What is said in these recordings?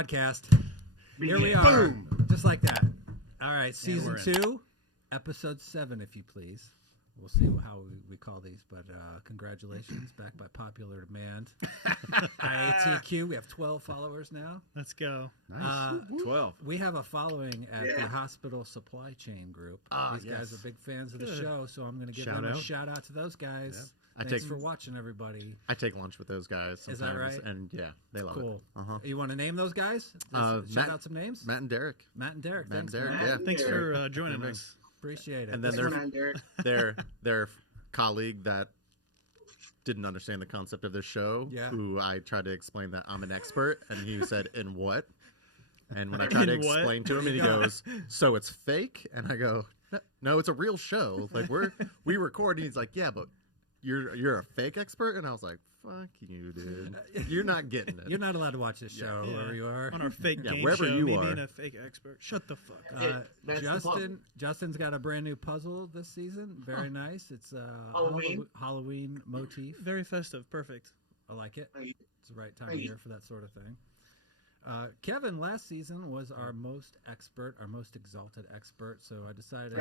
podcast. Here we are. Boom. Just like that. All right, season 2, episode 7, if you please. We'll see how we call these, but congratulations, back by popular demand. IATQ, we have 12 followers now. Let's go. Nice. 12. We have a following at the Hospital Supply Chain Group. These guys are big fans of the show, so I'm going to give them a shout out to those guys. Yeah. Thanks for watching, everybody. I take lunch with those guys sometimes. Is that right? And yeah, they love it. Cool. You want to name those guys? Shout out some names? Matt and Derek. Thanks, Thanks for joining us. Appreciate it. And then their colleague that didn't understand the concept of the show, who I tried to explain that I'm an expert, and he said, "In what?" And when I tried to explain to him, and he goes, "So it's fake?" And I go, "No, it's a real show. Like we record." And he's like, "Yeah, but you're a fake expert?" And I was like, "Fuck you, dude. You're not getting it. You're not allowed to watch this show wherever you are. On our fake game wherever show, you me are. being a fake expert. Shut the fuck up. Justin's got a brand new puzzle this season. Very nice. It's a Halloween motif. Very festive. Perfect. I like it. It's the right time of year for that sort of thing. Kevin last season was our most exalted expert. So I decided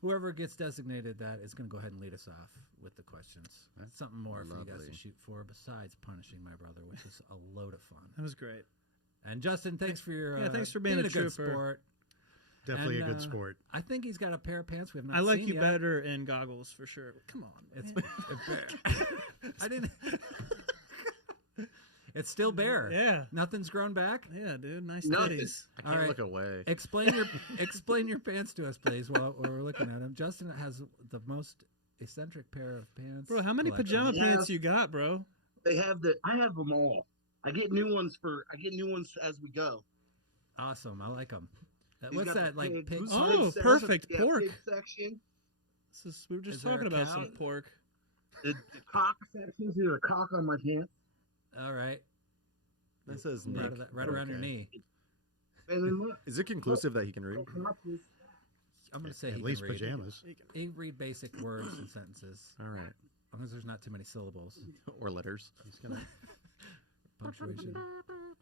whoever gets designated that is going to go ahead and lead us off with the questions. That's something more for you guys to shoot for besides punishing my brother, which is a load of fun. That was great. And Justin, thanks for your thanks for being a good trooper. sport. Definitely a good sport. I think he's got a pair of pants we have not I seen like you yet. better in goggles for sure. Come on. I didn't. It's still bare. Yeah. Nothing's grown back. Yeah, dude. Nice titties. I can't look away." Explain your pants to us, please, while we're looking at them. Justin has the most eccentric pair of pants. Bro, how many pajama pants you got, bro? I have them all. I get new ones as we go. Awesome. I like them. What's that like? Pig? Oh, perfect. Pork. Pig section. We were just talking about some pork. The cock section. There's a cock on my pants. All right. That says right around your knee. And then look. Is it conclusive that he can read? I'm going to say at he least can read. pajamas. He can read basic words and sentences. All right. As long as there's not too many syllables. Or letters. He's gonna Punctuation.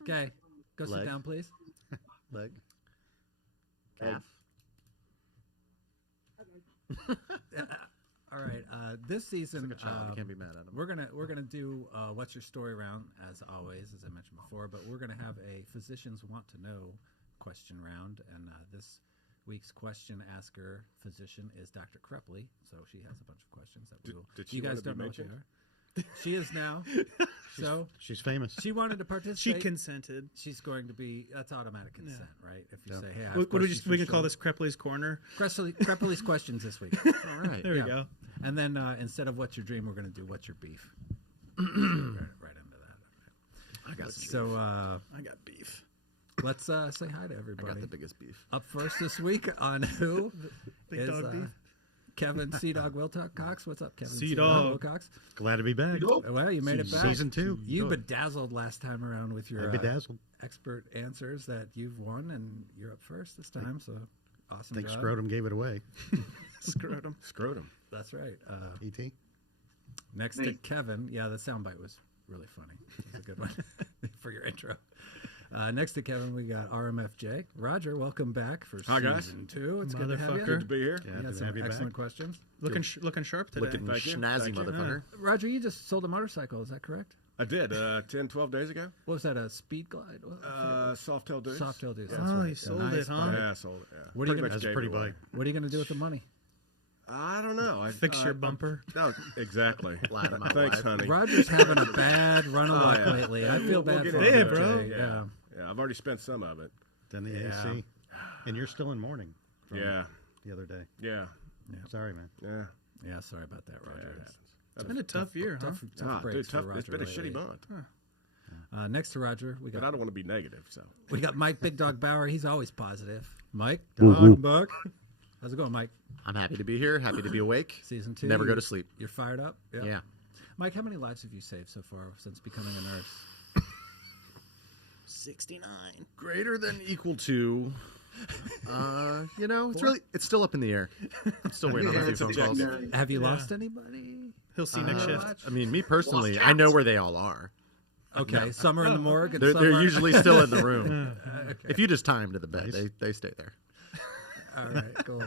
Okay. Go sit down, please. Leg. Calf. All right. This season, like a child. You can't be mad at him. we're gonna do what's your story round as always, as I mentioned before. But we're gonna have a physicians want to know question round, and this week's question asker physician is Dr. Krepley. So she has a bunch of questions that you guys don't know what they are. She is now. She's famous. She wanted to participate. She consented. She's going to be. That's automatic consent, right? If you say, "Hey, I what we can call this Krepley's Corner. Krepley's questions this week." All right. There we go. And then instead of "What's your dream," we're going to do "What's your beef." right into that. I got I got beef. Let's say hi to everybody. I got the biggest beef. Up first this week on who Big is dog beef. Kevin Sea Dog Wilcox. What's up, Kevin Sea Dog Wilcox? Glad to be back. Well, you made it back. Season 2. You bedazzled last time around with your bedazzled expert answers that you've won, and you're up first this time. So awesome. I think job. Scrotum gave it away. Scrotum. That's right. E.T. Next to Kevin. Yeah, the soundbite was really funny. That's a good one for your intro. Next to Kevin, we got RMFJ. Roger, welcome back for season 2. It's good to have you. Good to be here. You had some excellent questions. Looking sharp today. Looking snazzy, motherfucker. Roger, you just sold a motorcycle. Is that correct? I did 10, 12 days ago. What was that, a Speed Glide? Soft-tail Deuce. Soft-tail Deuce. Oh, he sold it, huh? Yeah, I sold it. Yeah. What are you That's a pretty bike. What are you going to do with the money? I don't know. Fix your bumper. No, exactly. Lie to my Thanks, wife. honey. Roger's having a bad run of luck lately. I feel bad get for into him, it. bro. Yeah. Yeah, I've already spent some of it. Then the AC. And you're still in mourning. From the other day. Yeah. Sorry, man. Yeah. Yeah, sorry about that, Roger. It's been a tough year, huh? Tough breaks for Roger It's been a lately. shitty month. Next to Roger, we got. But I don't want to be negative, so. We got Mike Big Dog Bauer. He's always positive. Mike, Buck. How's it going, Mike? I'm happy to be here. Happy to be awake. Season 2. Never go to sleep. You're fired up? Yeah. Mike, how many lives have you saved so far since becoming a nurse? 69. Greater than equal to. It's still up in the air. I'm still waiting on a few phone calls. Have you lost anybody? He'll see next shift. I mean, me personally, I know where they all are. Okay, some are in the morgue. And They're usually still in the room. Okay. If you just tie them to the bed, they stay there. All right, cool.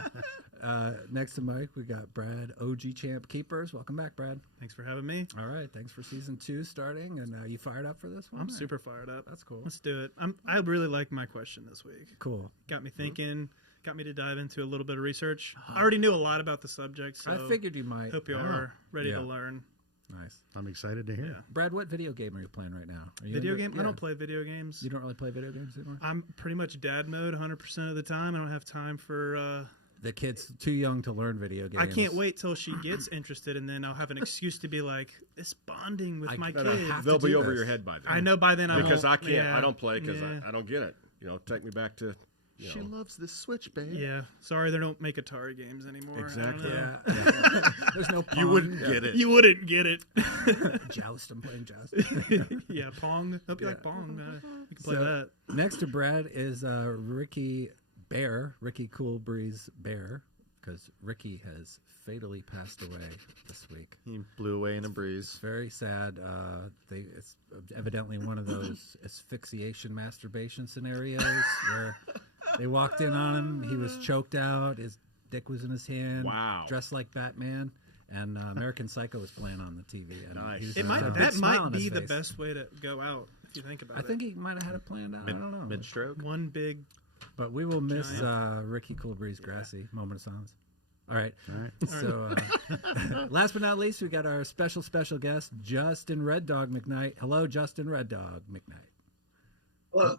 Next to Mike, we got Brad, OG Champ Keepers. Welcome back, Brad. Thanks for having me. All right, thanks for season 2 starting, and you fired up for this one? I'm super fired up. That's cool. Let's do it. I really like my question this week. Cool. Got me thinking. Got me to dive into a little bit of research. I already knew a lot about the subject, so I figured you might. hope you are ready to learn. Nice. I'm excited to hear. Yeah. Brad, what video game are you playing right now? Are you Video into- game? Yeah. I don't play video games. You don't really play video games anymore? I'm pretty much dad mode 100% of the time. I don't have time for... The kid's too young to learn video games. I can't wait till she gets interested, and then I'll have an excuse to be like, it's bonding with my No, kid. have they'll to be do over this. your head by then. I know by then I won't. Because I can't. Yeah, I don't play because yeah. I don't get it. Take me back to. She loves this Switch, babe. Yeah. Sorry, they don't make Atari games anymore. Exactly. I don't Yeah. know. There's no Pong. You wouldn't get it. You wouldn't get it. Joust. I'm playing Joust. Yeah, Pong. Hope you like Pong. You can play So, that. Next to Brad is Ricky Cool Breeze Bear, because Ricky has fatally passed away this week. He blew away in a breeze. Very sad. It's evidently one of those asphyxiation masturbation scenarios where they walked in on him. He was choked out. His dick was in his hand. Wow. Dressed like Batman. And American Psycho was playing on the TV. And Nice. he was It just might, had a big that smile might on his be the face. best way to go out if you think about I it. think he might have had it planned out. I don't know. Mid-stroke. One big. But we will miss Ricky Cool Breeze Grassy. Moment of silence. All right. So, last but not least, we got our special guest, Justin Red Dog McKnight. Hello, Justin Red Dog McKnight. Hello.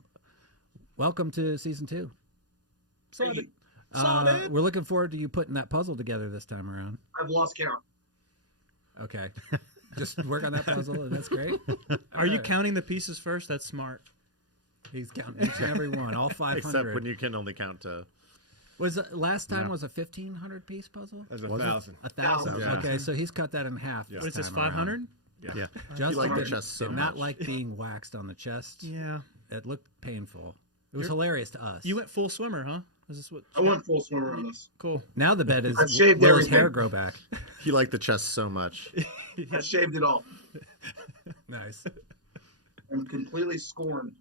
Welcome to season 2. Thank you. We're looking forward to you putting that puzzle together this time around. I've lost count. Okay. Just work on that puzzle, and that's great. Are you counting the pieces first? That's smart. He's counting each and every one, all 500. Except when you can only count to... Was last time was a 1,500 piece puzzle? That's 1,000. 1,000. Yeah. Okay, so he's cut that in half. Yeah. What is this, time around. 500? Yeah. Justin like the did- chest so did not much. like being waxed on the chest. Yeah. It looked painful. It was hilarious to us. You went full swimmer, huh? Is this what? I went full swimmer on this. Cool. Now the bet is I've shaved will his everything. hair grow back? He liked the chest so much. I shaved it all. Nice. I'm completely scorned.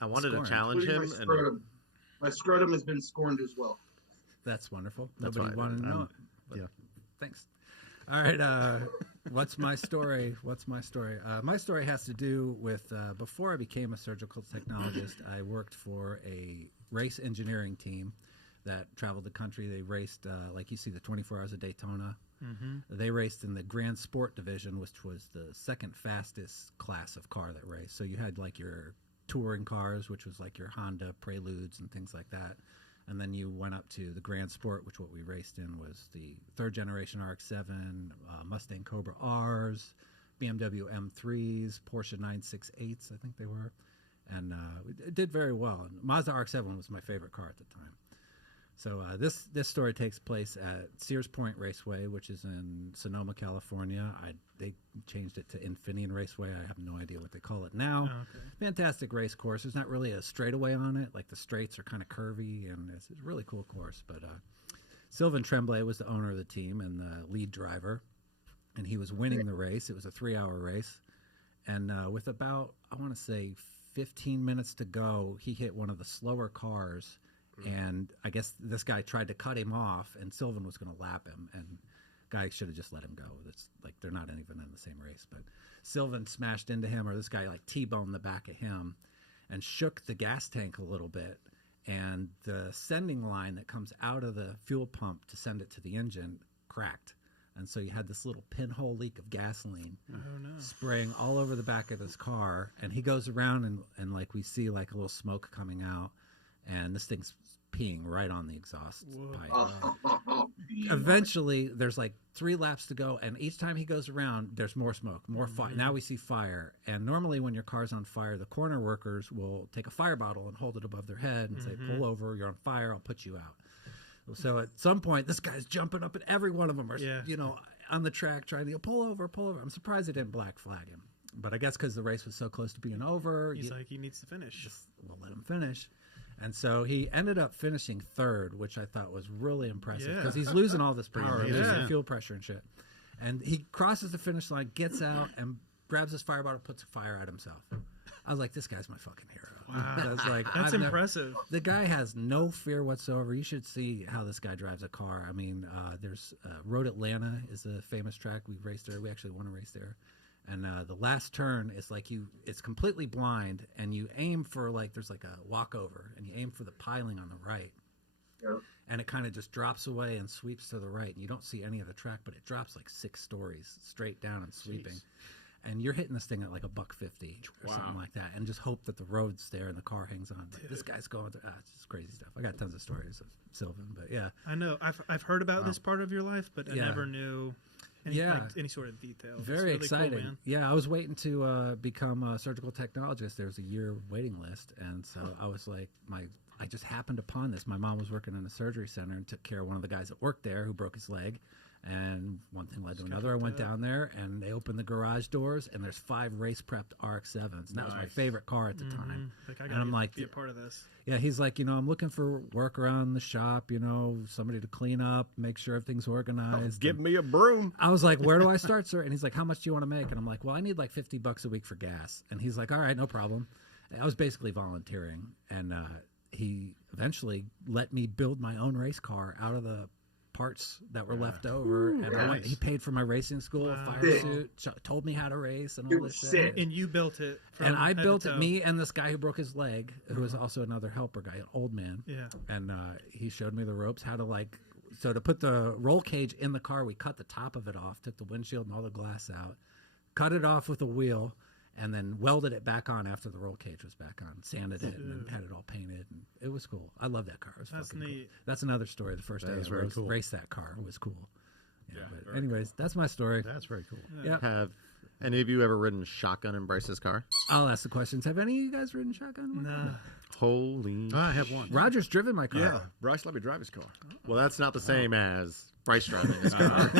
I wanted Scoring. to challenge Including him. my And scrotum. My scrotum has been scorned as well. That's wonderful. That's Nobody why I wanted to don't- know it. but yeah. Thanks. All right. What's my story? My story has to do with before I became a surgical technologist, I worked for a race engineering team that traveled the country. They raced, like you see, the 24 Hours of Daytona. Mm-hmm. They raced in the Grand Sport division, which was the second fastest class of car that raced. So you had like your touring cars, which was like your Honda Preludes and things like that. And then you went up to the Grand Sport, which what we raced in was the third generation RX-7, Mustang Cobra Rs, BMW M3s, Porsche 968s, I think they were. And it did very well. And Mazda RX-7 was my favorite car at the time. So this story takes place at Sears Point Raceway, which is in Sonoma, California. They changed it to Infineon Raceway. I have no idea what they call it now. Oh, okay. Fantastic race course. There's not really a straightaway on it. Like the straights are kind of curvy, and it's a really cool course. But Sylvain Tremblay was the owner of the team and the lead driver, and he was winning the race. It was a 3-hour race. And with about, I want to say, 15 minutes to go, he hit one of the slower cars. And I guess this guy tried to cut him off, and Sylvain was going to lap him, and guy should have just let him go. It's like they're not even in the same race. But Sylvain smashed into him, or this guy like T-boned the back of him and shook the gas tank a little bit. And the sending line that comes out of the fuel pump to send it to the engine cracked. And so you had this little pinhole leak of gasoline spraying all over the back of his car. And he goes around and like we see like a little smoke coming out. And this thing's peeing right on the exhaust pipe. Eventually, there's like 3 laps to go, and each time he goes around, there's more smoke, more fire. Now we see fire. And normally when your car's on fire, the corner workers will take a fire bottle and hold it above their head and say, pull over, you're on fire, I'll put you out. So at some point, this guy's jumping up, and every one of them are, on the track trying to go, pull over. I'm surprised they didn't black flag him. But I guess because the race was so close to being over. He's like, he needs to finish. We'll let him finish. And so he ended up finishing 3rd, which I thought was really impressive because he's losing all this power, losing fuel pressure and shit. And he crosses the finish line, gets out, and grabs his fire bottle, puts a fire out himself. I was like, this guy's my fucking hero. Wow. I was like, That's impressive. The guy has no fear whatsoever. You should see how this guy drives a car. I mean, there's Road Atlanta is a famous track. We raced there. We actually won a race there. And the last turn is like it's completely blind, and you aim for there's like a walkover, and you aim for the piling on the right. Yep. And it kind of just drops away and sweeps to the right, and you don't see any of the track, but it drops like 6 stories straight down and sweeping. Jeez. And you're hitting this thing at like $150 or something like that, and just hope that the road's there and the car hangs on. But this guy's going to it's just crazy stuff. I got tons of stories of Sylvan, but yeah. I know. I've heard about this part of your life, but I never knew any sort of detail. Very really exciting. Cool, man. Yeah, I was waiting to become a surgical technologist. There was a year waiting list, and so I was like, I just happened upon this. My mom was working in a surgery center and took care of one of the guys that worked there who broke his leg. And one thing led to another. I went down there, and they opened the garage doors, and there's 5 race-prepped RX-7s. And that was my favorite car at the time. And I'm like, be a part of this. Yeah, he's like, I'm looking for work around the shop, somebody to clean up, make sure everything's organized. Give me a broom. I was like, where do I start, sir? And he's like, how much do you want to make? And I'm like, well, I need like $50 a week for gas. And he's like, all right, no problem. And I was basically volunteering, and he eventually let me build my own race car out of the parts that were left over. Ooh, and he paid for my racing school, fire suit, told me how to race and all this shit. And you built it. And I built it, me and this guy who broke his leg, who was also another helper guy, an old man. Yeah. And he showed me the ropes, how to so to put the roll cage in the car, we cut the top of it off, took the windshield and all the glass out, cut it off with a wheel, and then welded it back on after the roll cage was back on, sanded it, and then had it all painted. And it was cool. I love that car. It was fucking cool. That's another story. The first day I raced that car was cool. Yeah, but anyways, that's my story. That's very cool. Yeah. Have any of you ever ridden shotgun in Bryce's car? I'll ask the questions. Have any of you guys ridden shotgun? No. Holy I have one. Roger's driven my car. Yeah, Bryce let me drive his car. Well, that's not the same as Bryce driving his car.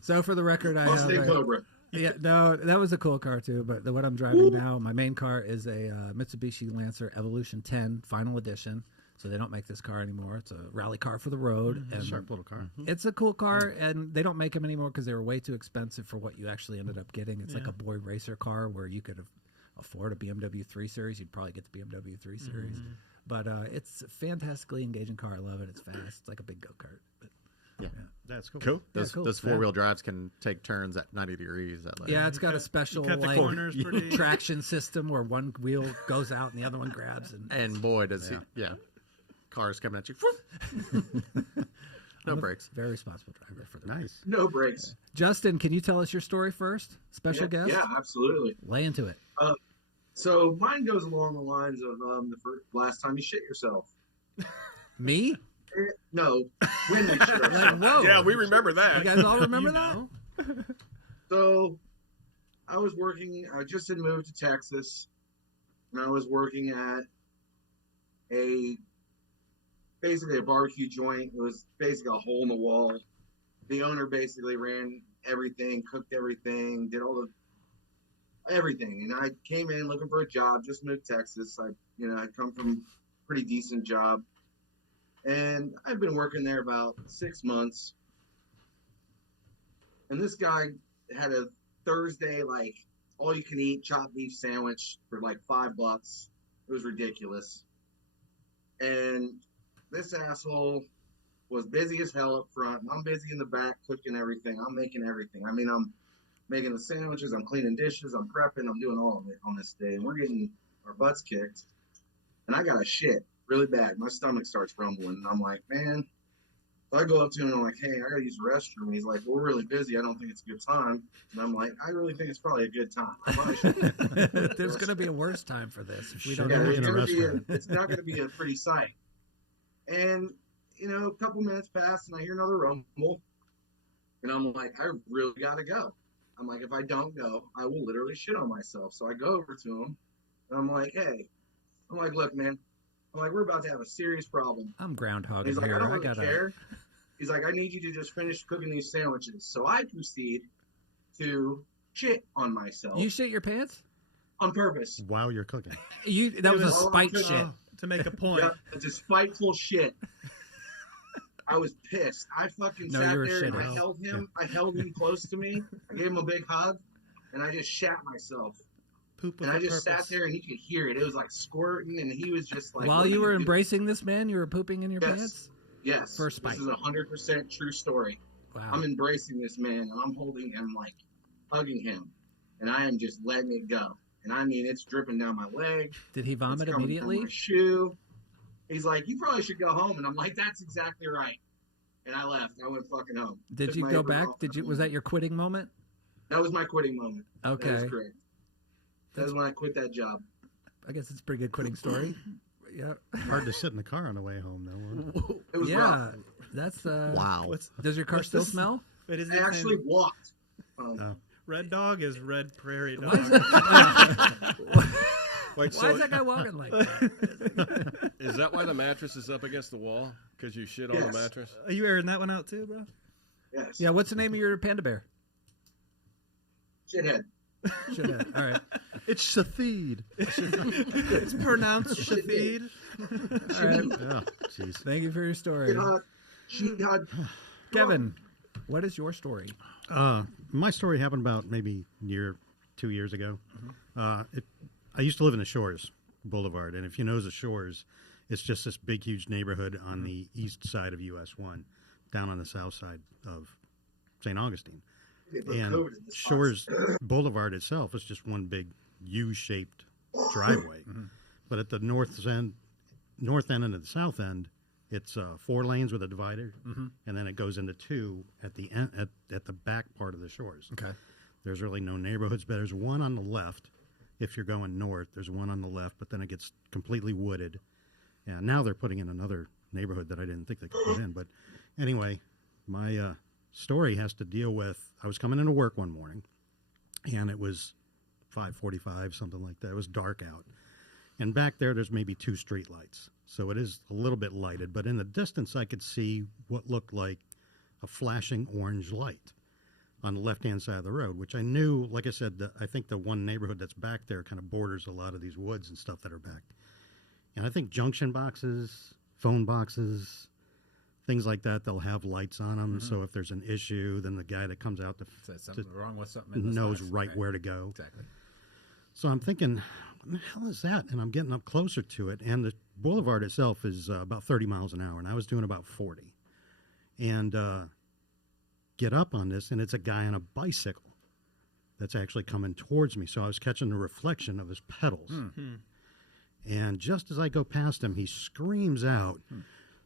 So for the record, I have Cobra. Yeah, no, that was a cool car too. But what I'm driving now, my main car is a Mitsubishi Lancer Evolution 10 Final Edition. So they don't make this car anymore. It's a rally car for the road. And sharp little car. It's a cool car, and they don't make them anymore because they were way too expensive for what you actually ended up getting. It's like a boy racer car where you could afford a BMW 3 Series. You'd probably get the BMW 3 Series. But it's a fantastically engaging car. I love it. It's fast. It's like a big go-kart. But yeah, that's cool. Cool. Those four-wheel drives can take turns at 90 degrees. It's got a special traction system where one wheel goes out and the other one grabs. And boy, does cars coming at you. No brakes. Very responsible driver for the nice. No brakes. Justin, can you tell us your story first? Special guest? Yeah, absolutely. Lay into it. So mine goes along the lines of the last time you shit yourself. Me? No, when you shit yourself. Whoa. Yeah, we remember that. You guys all remember that? So I was working, I just had moved to Texas, and I was working at basically a barbecue joint. It was basically a hole in the wall. The owner basically ran everything, cooked everything, did all everything. And I came in looking for a job, just moved to Texas. I'd come from a pretty decent job. And I've been working there about 6 months. And this guy had a Thursday, all you can eat chopped beef sandwich for $5. It was ridiculous. And this asshole was busy as hell up front. And I'm busy in the back cooking everything. I'm making everything. I mean, I'm making the sandwiches, I'm cleaning dishes, I'm prepping, I'm doing all of it on this day. And we're getting our butts kicked. And I got a shit really bad. My stomach starts rumbling. And I'm like, man. So I go up to him and I'm like, hey, I got to use the restroom. And he's like, well, we're really busy. I don't think it's a good time. And I'm like, I really think it's probably a good time. I probably should. There's going to be a worse time for this. If we don't it's not going to be a pretty sight. And, a couple minutes pass and I hear another rumble. And I'm like, I really got to go. I'm like, if I don't go, I will literally shit on myself. So I go over to him and I'm like, hey, look, man. I'm like, we're about to have a serious problem. I'm groundhogging He's like, here. I don't really care. He's like, I need you to just finish cooking these sandwiches. So I proceed to shit on myself. You shit your pants? On purpose. While you're cooking. That was a spite shit. To make a point. Yeah, it's a spiteful shit. I was pissed. I fucking sat there and I held him. I held him close to me. I gave him a big hug, and I just shat myself. And I just sat there, and he could hear it. It was like squirting, and he was just like. While you were embracing this man, you were pooping in your pants? Yes. For spite. This is 100% true story. Wow. I'm embracing this man, and I'm holding him, like hugging him, and I am just letting it go. And I mean, it's dripping down my leg. Did he vomit immediately? My shoe. He's like, "You probably should go home," and I'm like, "That's exactly right." And I left. I went fucking home. Did you go back? Was that your quitting moment? That was my quitting moment. Okay. That is correct. That was when I quit that job. I guess it's a pretty good quitting story. Yeah. Hard to sit in the car on the way home, though. It was rough. That's wow. Does your car still smell? I actually walked. Red Dog is Red Prairie Dog. Why is that guy walking like that? Is that why the mattress is up against the wall? Because you shit on the mattress? Are you airing that one out too, bro? Yes. Yeah, what's the name of your panda bear? Shithead. Shithead. All right. It's Shatheed. It's pronounced Shatheed. All right. Oh, jeez. Thank you for your story. Kevin, what is your story? My story happened about maybe 2 years ago. I used to live in the Shores Boulevard, and if you know the Shores, it's just this big, huge neighborhood on the east side of US 1, down on the south side of St. Augustine. And Shores Boulevard itself is just one big U-shaped driveway. But at the north end and at the south end, it's 4 lanes with a divider, and then it goes into 2 at the end, at the back part of the Shores. Okay. There's really no neighborhoods, but there's one on the left. If you're going north, there's one on the left, but then it gets completely wooded. And now they're putting in another neighborhood that I didn't think they could put in. But anyway, my story has to deal with, I was coming into work one morning, and it was 5:45, something like that. It was dark out. And back there's maybe 2 street lights. So it is a little bit lighted, but in the distance I could see what looked like a flashing orange light on the left-hand side of the road, which I knew, like I said, I think the one neighborhood that's back there kind of borders a lot of these woods and stuff that are back. And I think junction boxes, phone boxes, things like that, they'll have lights on them. So if there's an issue, then the guy that comes out something wrong with something knows right where to go. Exactly. So I'm thinking, what the hell is that? And I'm getting up closer to it. And the boulevard itself is about 30 miles an hour, and I was doing about 40. And get up on this, and it's a guy on a bicycle that's actually coming towards me. So I was catching the reflection of his pedals. And just as I go past him, he screams out,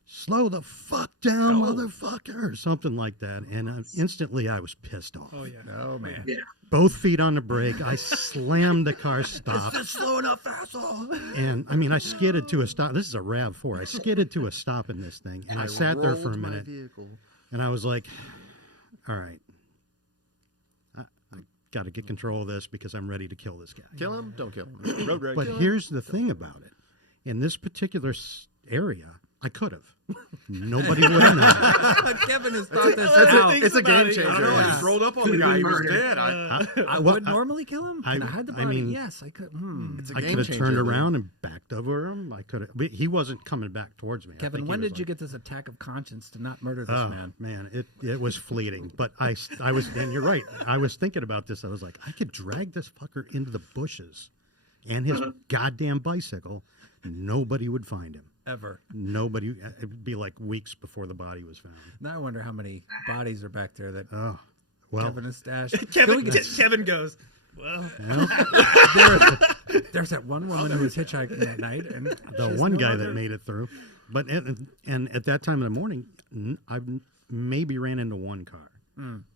"Slow the fuck down, motherfucker," or something like that. And instantly I was pissed off. Oh, yeah. Oh, man. Yeah. Both feet on the brake. I slammed the car stop. It's slow enough, asshole. And, I mean, I skidded to a stop. This is a RAV4. I skidded to a stop in this thing. And I sat there for a minute. And I was like, all right, I got to get control of this because I'm ready to kill this guy. Kill him? Don't kill him. Road rage. But here's the thing about it. In this particular area, I could have. Nobody would have known. Kevin has thought this out. It's a game changer. Yeah. He just rolled up on the guy. He was dead. I would normally kill him. Can I hide the body? mean, yes, I could. It's a I game could have changer, turned though. around and backed over him. I could have. But he wasn't coming back towards me. Kevin, when did you get this attack of conscience to not murder this man? Man, it was fleeting. But I was, and you're right. I was thinking about this. I was like, I could drag this fucker into the bushes and his goddamn bicycle. Nobody would find him. Ever. Nobody. It'd be like weeks before the body was found. Now I wonder how many bodies are back there that Kevin has stashed. Kevin goes, well. There's that one woman who was hitchhiking that night. And the one guy that made it through. But and at that time in the morning, I maybe ran into one car.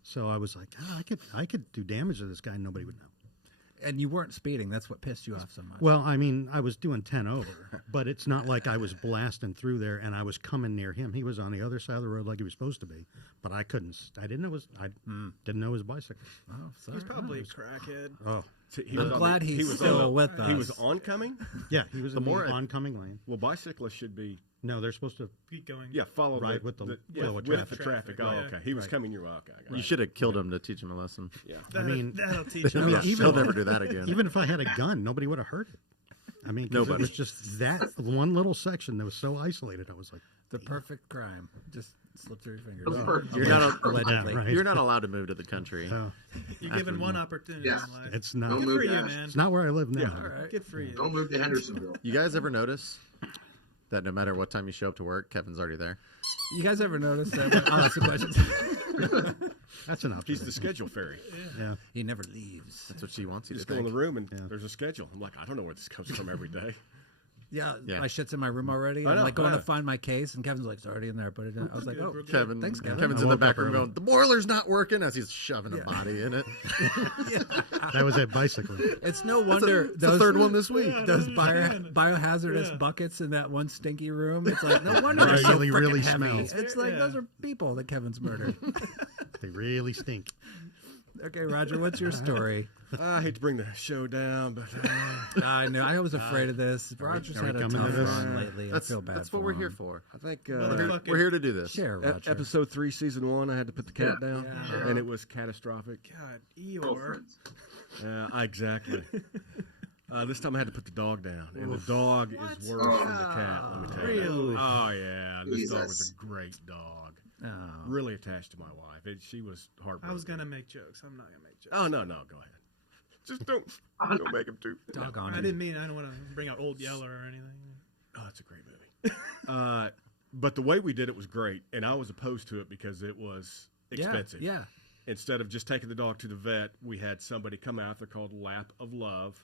So I was like, I could do damage to this guy and nobody would know. And you weren't speeding. That's what pissed you off so much. Well, I mean, I was doing 10 over, but it's not like I was blasting through there and I was coming near him. He was on the other side of the road like he was supposed to be, but I couldn't. I didn't know his bicycle. Oh, sorry. He's probably a crackhead. Oh, So I'm glad he's still with us. He was oncoming? yeah, he was in the oncoming lane. Well, bicyclists should be... No, they're supposed to keep going. Yeah, follow ride with the traffic. Oh, okay. He was coming your way. Okay. You should have killed him to teach him a lesson. Yeah. I mean, that'll teach him. He'll never do that again. Even if I had a gun, nobody would have heard it. I mean, nobody. It was just that one little section that was so isolated. I was like, the perfect crime. Just Slip through your fingers. You're not allegedly. Right. You're not allowed to move to the country. You're given one opportunity in life. It's not. Don't Good move for you, that. man. It's not where I live now. All right. Good for you. Don't move to Hendersonville. You guys ever notice that no matter what time you show up to work, Kevin's already there? You guys ever notice that? I'll ask the questions. That's enough. He's the schedule fairy. Yeah. He never leaves. That's what she wants you You to just go in think. the room and there's a schedule. I'm like, I don't know where this comes from every day. Yeah, Yeah. my shit's in my room already. I I'm know, like going I to know. find my case, and Kevin's like, it's already in there. Put it in. I was like, oh, Kevin, thanks, Kevin. Kevin's I in the woke back up room early. going, the boiler's not working as he's shoving a body in it. That was at bicycle. It's no wonder It's the third one this week. Those biohazardous buckets in that one stinky room. It's like no wonder they're so Really, frickin' really heavy. smell. It's like those are people that Kevin's murdered. They really stink. Okay, Roger, what's your story? I hate to bring the show down, but I know I was afraid of this. Roger's are we had a coming tough to this? run lately. I feel bad. That's what for we're him. here for. I think We're here to do this. Share, Roger. episode 3, season 1, I had to put the cat down, Yeah. and it was catastrophic. God, Eeyore. Girlfriends. Exactly. This time I had to put the dog down, and the dog is worse than the cat. Let me tell you. Really? Oh yeah, this dog was Jesus. a great dog. Oh. Really attached to my wife. She was heartbroken. I was gonna make jokes. I'm not gonna make jokes. Oh no, go ahead. Just don't make him too. Dog on I him. didn't mean. I don't want to bring out Old Yeller or anything. Oh, it's a great movie. But the way we did it was great, and I was opposed to it because it was expensive. Yeah. Instead of just taking the dog to the vet, we had somebody come out. They're called Lap of Love.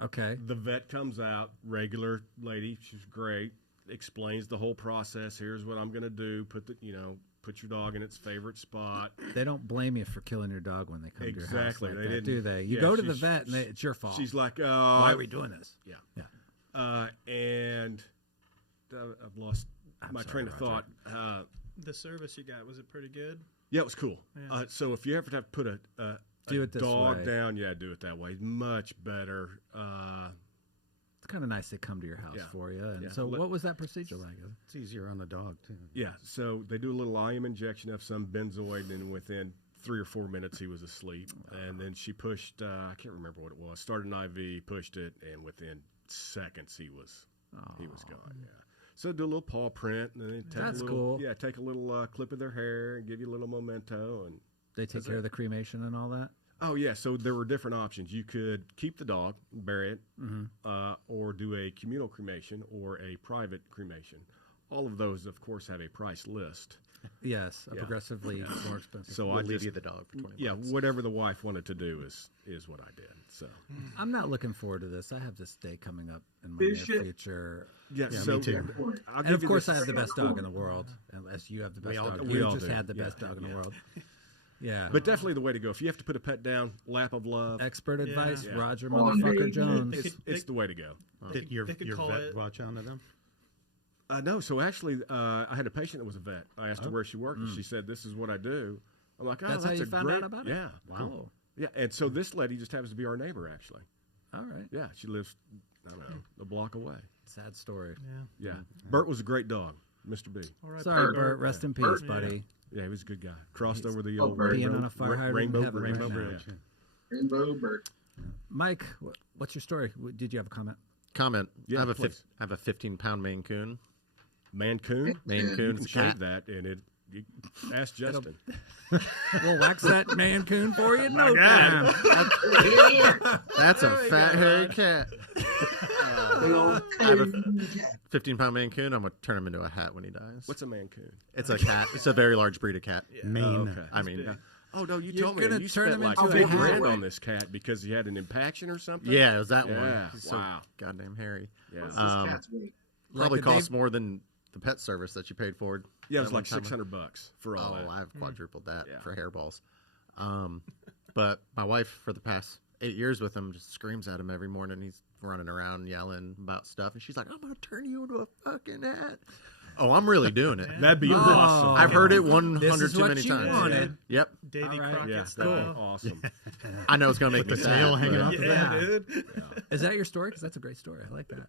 Okay. The vet comes out, regular lady. She's great. Explains the whole process. Here's what I'm going to do. Put your dog in its favorite spot. They don't blame you for killing your dog when they come to your house. Exactly. Like They that, didn't- do they? You yeah, go to the she's- vet and it's your fault. She's like, why are we doing this? Yeah. Yeah. And I've lost my train of thought. The service you got, was it pretty good? Yeah, it was cool. Yeah. So if you ever have to put a Do it this dog way. down, do it that way. Much better. It's kind of nice they come to your house Yeah. for you. And Yeah. so, what was that procedure like? It's easier on the dog too. Yeah, so they do a little IM injection of some benzoid, and within 3 or 4 minutes he was asleep. And then she pushed, I can't remember what it was, started an IV, pushed it, and within seconds he was gone. Yeah. So do a little paw print, and then take That's a little, cool. Yeah, take a little clip of their hair and give you a little memento. And They take care of the cremation and all that? oh yeah, so there were different options. You could keep the dog, bury it, or do a communal cremation or a private cremation. All of those, of course, have a price list. Yes, Yeah. progressively more expensive. So We'll I leave just, you the dog for 20 yeah, bucks. whatever the wife wanted to do is what I did. So I'm not looking forward to this. I have this day coming up in my Big near shit. future. yeah, Yeah, so me too. I'll And give of you course, this- I have the best dog in the world, unless you have the best dog. we You all just do. had the Yeah, best dog in the yeah. world. Yeah. But definitely the way to go. If you have to put a pet down, Lap of Love. Expert advice, Yeah. Roger On motherfucker me. Jones. It's the way to go. Did your they could call vet it- watch onto them? No, so actually, I had a patient that was a vet. I asked her where she worked, and she said, "This is what I do." I'm like, "Oh, That's that's, how you a found great, out about it? yeah, Cool. yeah." And so this lady just happens to be our neighbor, actually. All right. Yeah, she lives, I don't know, a block away. Sad story. Yeah. Yeah, Bert was a great dog, Mr. B. All right, Sorry, Bert. Bert. Rest in peace, Bert, buddy. Yeah, he was a good guy. Crossed over the Oh, old Bert. Being on a fire hydrant in rainbow, heaven rainbow right now. bridge. Yeah. Rainbow Bird. Mike, what's your story? Did you have a comment? Comment. Yeah, I have a please. I have a 15-pound Maine Coon. Mancoon. Maine You Coon. You can It's a shave cat. that, and you ask Justin. We'll wax that man coon for you in no time. That's a fat hairy cat. I have a 15-pound Maine Coon. I'm gonna turn him into a hat when he dies. What's a Mancoon? It's a cat. It's a very large breed of cat. Maine. Oh, okay. I mean, Oh no, you You're told me gonna and you turn spent him like into a $50,000 hat. on this cat because he had an impaction or something. yeah, it was that Yeah, one. He's so wow. goddamn hairy. Yeah, What's this cat's weight? Probably Like a costs Dave- more than the pet service that you paid for. yeah, it was that like one time. $600 for all Oh, that. I've quadrupled that Yeah. for hairballs. But my wife, for the past 8 years with him, just screams at him every morning. He's running around yelling about stuff, and she's like, "I'm gonna turn you into a fucking hat." Oh, I'm really doing it. That'd be Oh. awesome. I've heard it This 100 is too what many you times. wanted. Yep, Davy All right. Crockett Yeah, that'd style. be awesome. I know it's gonna make me The sad. tail hanging but- off the Yeah, back. dude. Is that your story? Because that's a great story. I like that.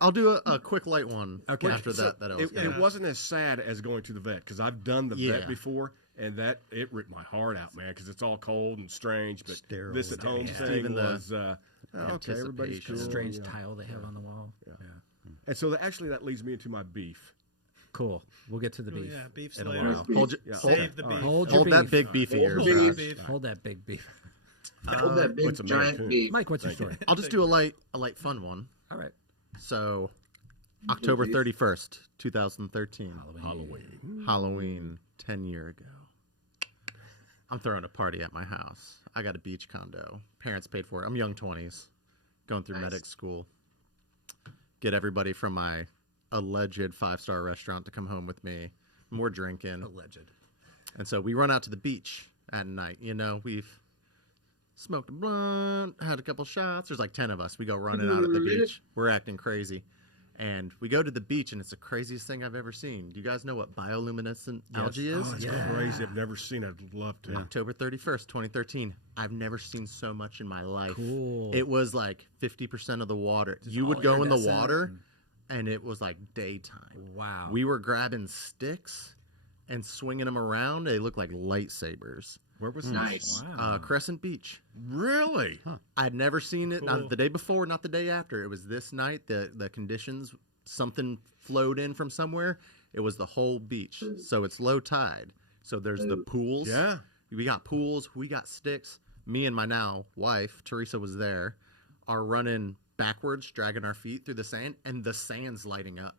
I'll do a quick light one Okay. after So that. it wasn't as sad as going to the vet because I've done the Yeah. vet before, and it ripped my heart out, man, because it's all cold and strange. But Sterile. this at home Yeah. thing Even the was okay. Everybody's anticipation. cool. Strange you know. tile they have on the wall. Yeah. And so actually that leads me into my beef. Cool. We'll get to the beef. Yeah, beef in a later. while. Save the beef. Hold that big beefy ears. Hold that big beef. Hold that big giant beef. Mike, what's your story? I'll just do a light fun one. All right. So, October 31st, 2013. Halloween 10 year ago. I'm throwing a party at my house. I got a beach condo. Parents paid for it. I'm young 20s, going through medic school. Get everybody from my alleged 5-star restaurant to come home with me. More drinking. Alleged. And so we run out to the beach at night. You know, we've smoked a blunt, had a couple shots. There's like 10 of us. We go running out at the beach. We're acting crazy. And we go to the beach, and it's the craziest thing I've ever seen. Do you guys know what bioluminescent algae is? Oh, it's crazy. I've never seen it. I'd love to. October 31st, 2013. I've never seen so much in my life. Cool. It was like 50% of the water. You would go in the water, and it was like daytime. Wow. We were grabbing sticks and swinging them around. They looked like lightsabers. Where was Nice. Wow. Crescent Beach. Really? Huh. I'd never seen it. Cool. Not the day before, not the day after. It was this night. The conditions, something flowed in from somewhere. It was the whole beach. So it's low tide. So there's the pools. Yeah. We got pools. We got sticks. Me and my now wife, Teresa, was there, are running backwards, dragging our feet through the sand, and the sand's lighting up.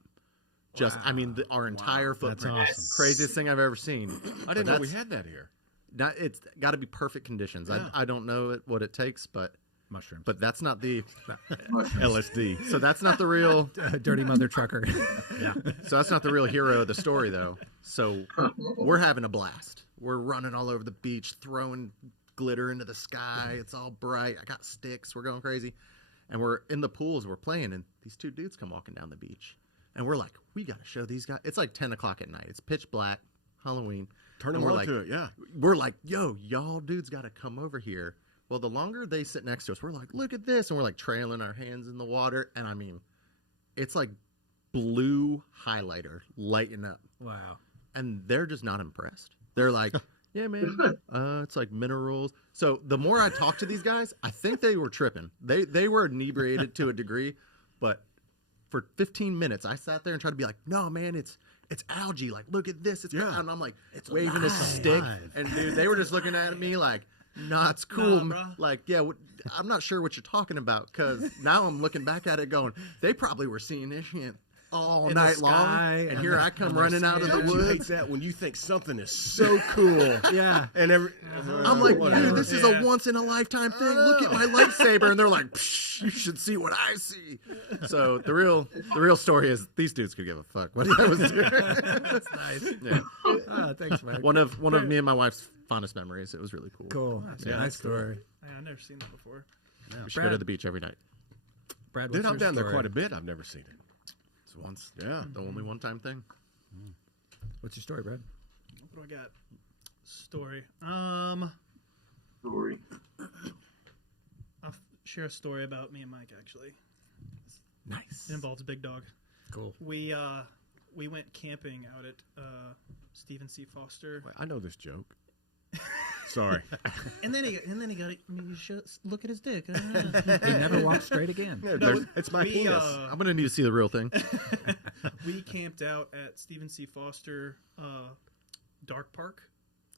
Just, I mean, our entire footprint. That's awesome. Craziest thing I've ever seen. I didn't know we had that here. It's got to be perfect conditions. Yeah. I don't know what it takes, but Mushrooms. that's not the LSD. so that's not the real Dirty mother trucker. so that's not the real hero of the story though. So we're having a blast. We're running all over the beach, throwing glitter into the sky. It's all bright. I got sticks. We're going crazy, and we're in the pools. We're playing, and these two dudes come walking down the beach, and we're like, we got to show these guys. It's like 10 o'clock at night. It's pitch black. Halloween. Turn them on to it, yeah. We're like, yo, y'all dudes got to come over here. Well, the longer they sit next to us, we're like, look at this. And we're like trailing our hands in the water. And I mean, it's like blue highlighter lighting up. Wow. And they're just not impressed. They're like, yeah, man, it's like minerals. So the more I talk to these guys, I think they were tripping. They were inebriated to a degree. But for 15 minutes, I sat there and tried to be like, no, man, it's algae. Like, look at this. It's and I'm like, it's waving a stick. And dude, they were just looking at me like, nah, it's cool. Nah, like, yeah, I'm not sure what you're talking about. Because now I'm looking back at it going, they probably were seeing this shit all in night long. And here I come running out of the You hate woods. that when you think something is so cool. Yeah. And I'm like, whatever. dude, this is a once in a lifetime thing. Look at my lightsaber. And they're like, psh, you should see what I see. So the real story is these dudes could give a fuck what I was doing. That's nice. Yeah. Oh, thanks, Mike. One of me and my wife's fondest memories. It was really cool. Cool. Yeah, Nice story. Yeah, I've never seen that before. We should go to the beach every night. Brad, Dude, what's I'm your down there story? quite a bit. I've never seen it. It's once. Yeah. The only one-time thing. What's your story, Brad? What do I got? Story. Story. I'll share a story about me and Mike, actually. Nice. It involves a big dog. Cool. We went camping out at Stephen C. Foster. Wait, I know this joke. Sorry. And then he got it. I mean, you should look at his dick. He never walked straight again. It's my we, penis. I'm going to need to see the real thing. We camped out at Stephen C. Foster Dark Park.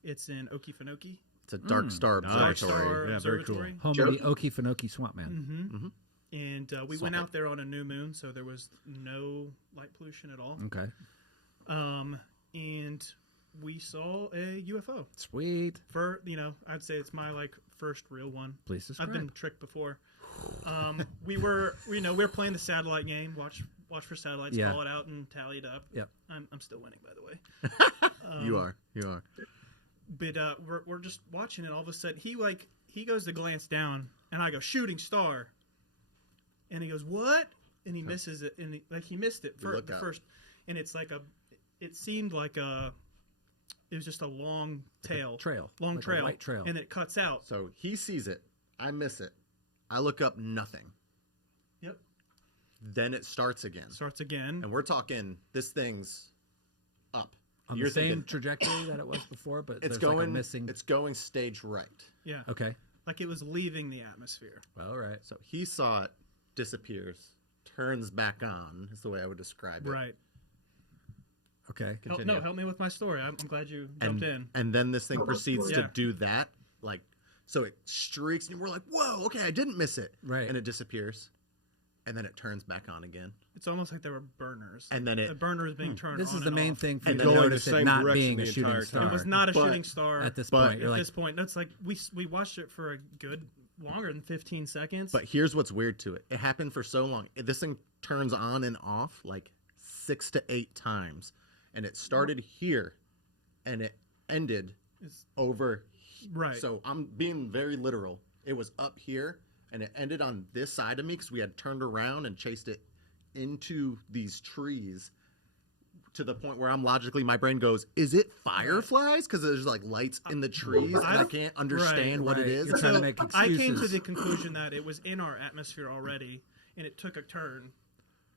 It's in Okefenokee. It's a Dark Star Nice. Observatory. Yeah, very cool. Observatory. Home of the Okefenokee Swamp Man. Mm-hmm. And we went out there on a new moon, so there was no light pollution at all. Okay. And we saw a UFO. Sweet. I'd say it's my first real one. Please describe. I've been tricked before. We were playing the satellite game. Watch for satellites. Yeah. Call it out and tally it up. Yep. I'm still winning, by the way. You are. But we're just watching it. All of a sudden, he goes to glance down, and I go, shooting star. And he goes, what? And he misses it, and he missed it first. And it's it seemed like it was just a long tail, long trail, a white trail, and it cuts out. So he sees it. I miss it. I look up, nothing. Yep. Then it starts again. And we're talking, this thing's up. On You're the same thinking, trajectory that it was before, but it's there's going a missing. It's going stage right. Yeah. Okay. Like it was leaving the atmosphere. All right. So he saw it, disappears, turns back on, is the way I would describe it. Right. Okay. No, help me with my story. I'm glad you jumped in. And then this thing proceeds to do that, like, so it streaks, and we're like, whoa, okay, I didn't miss it. Right. And it disappears. And then it turns back on again. It's almost like there were burners. And then the burner is being turned on. This is the main thing for you to going notice the it same not direction being a the shooting entire star. time. It was not a shooting star at this but point. At You're this point. That's like we watched it for a good longer than 15 seconds. But here's what's weird to it. It happened for so long. This thing turns on and off like 6 to 8 times. And it started here and it ended over. Right. So I'm being very literal. It was up here and it ended on this side of me because we had turned around and chased it into these trees to the point where my brain goes, is it fireflies? Because there's like lights in the trees and I can't understand what it is. You're trying to make I excuses. came to the conclusion that it was in our atmosphere already, and it took a turn,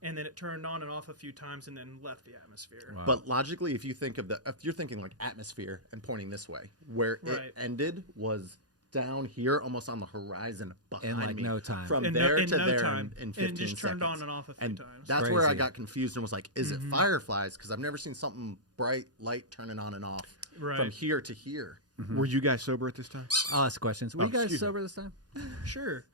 and then it turned on and off a few times, and then left the atmosphere. Wow. But logically, if you're thinking like atmosphere and pointing this way, where it ended was down here, almost on the horizon behind in like me. no time. From In there to no there time. in 15 and just turned seconds. on and off a few And times. that's where I Crazy. got confused and was like, is it fireflies? Because I've never seen something bright light turning on and off from here to here. Were you guys sober at this time? I'll ask questions. Were you guys excuse me. sober this time? Sure.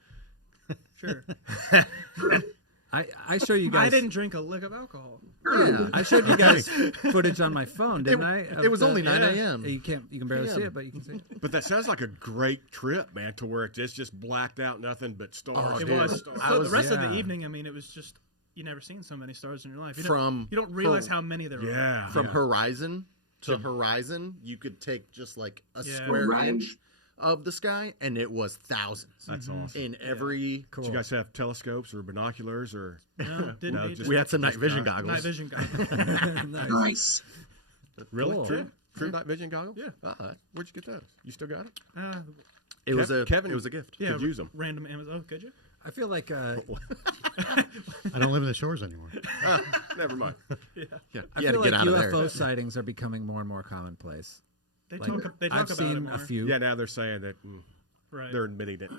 I show you guys. I didn't drink a lick of alcohol. Yeah, I showed you guys footage on my phone, didn't I? It was only 9 a.m. You can barely see it, but you can see it. But that sounds like a great trip, man, to where it's just blacked out, nothing but stars. It dude. was. Stars. So the rest of the yeah. evening, I mean, it was just, you never seen so many stars in your life. You From don't realize how many there are. Yeah. From horizon to horizon, you could take just like a square Right. inch of the sky, and it was thousands. That's awesome. In every. Cool. Did you guys have telescopes or binoculars or? No, didn't No, need just- We had some night vision goggles. night vision goggles. Nice. Nice. Really? Cool. True night vision goggles? Yeah. Where'd you get those? You still got it? It was a Kevin It was a gift. Yeah, Could use them. Random Amazon. Oh, could you? I feel like I don't live in the shores anymore. Never mind. Yeah, I you had feel to like get out of UFO there. sightings are becoming more and more commonplace. They Like, talk I've about it seen more. a few. Yeah, now they're saying that Right. they're admitting it.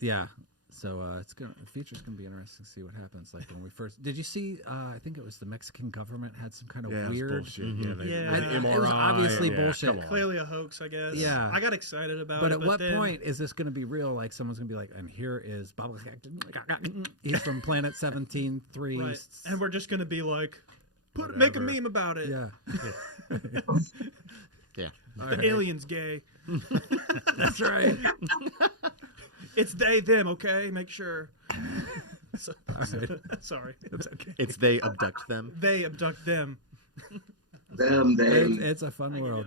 Yeah. So the future's gonna be interesting to see what happens. Like when we first, did you see? I think it was the Mexican government had some kind of Yeah, weird. it was bullshit. Yeah. the It MRI. was obviously yeah, bullshit. come on. Clearly a hoax, I guess. Yeah. I got excited about But it. at what then, point is this going to be real? Like someone's going to be like, and here is Bob. He's from Planet 17-3. Right. And we're just going to be like, Whatever. make a meme about it. Yeah. Yeah. The alien's gay. That's right. It's they, them, okay? Make sure. Sorry. It's okay. It's they abduct them. They abduct them. Them, they. It's a fun world.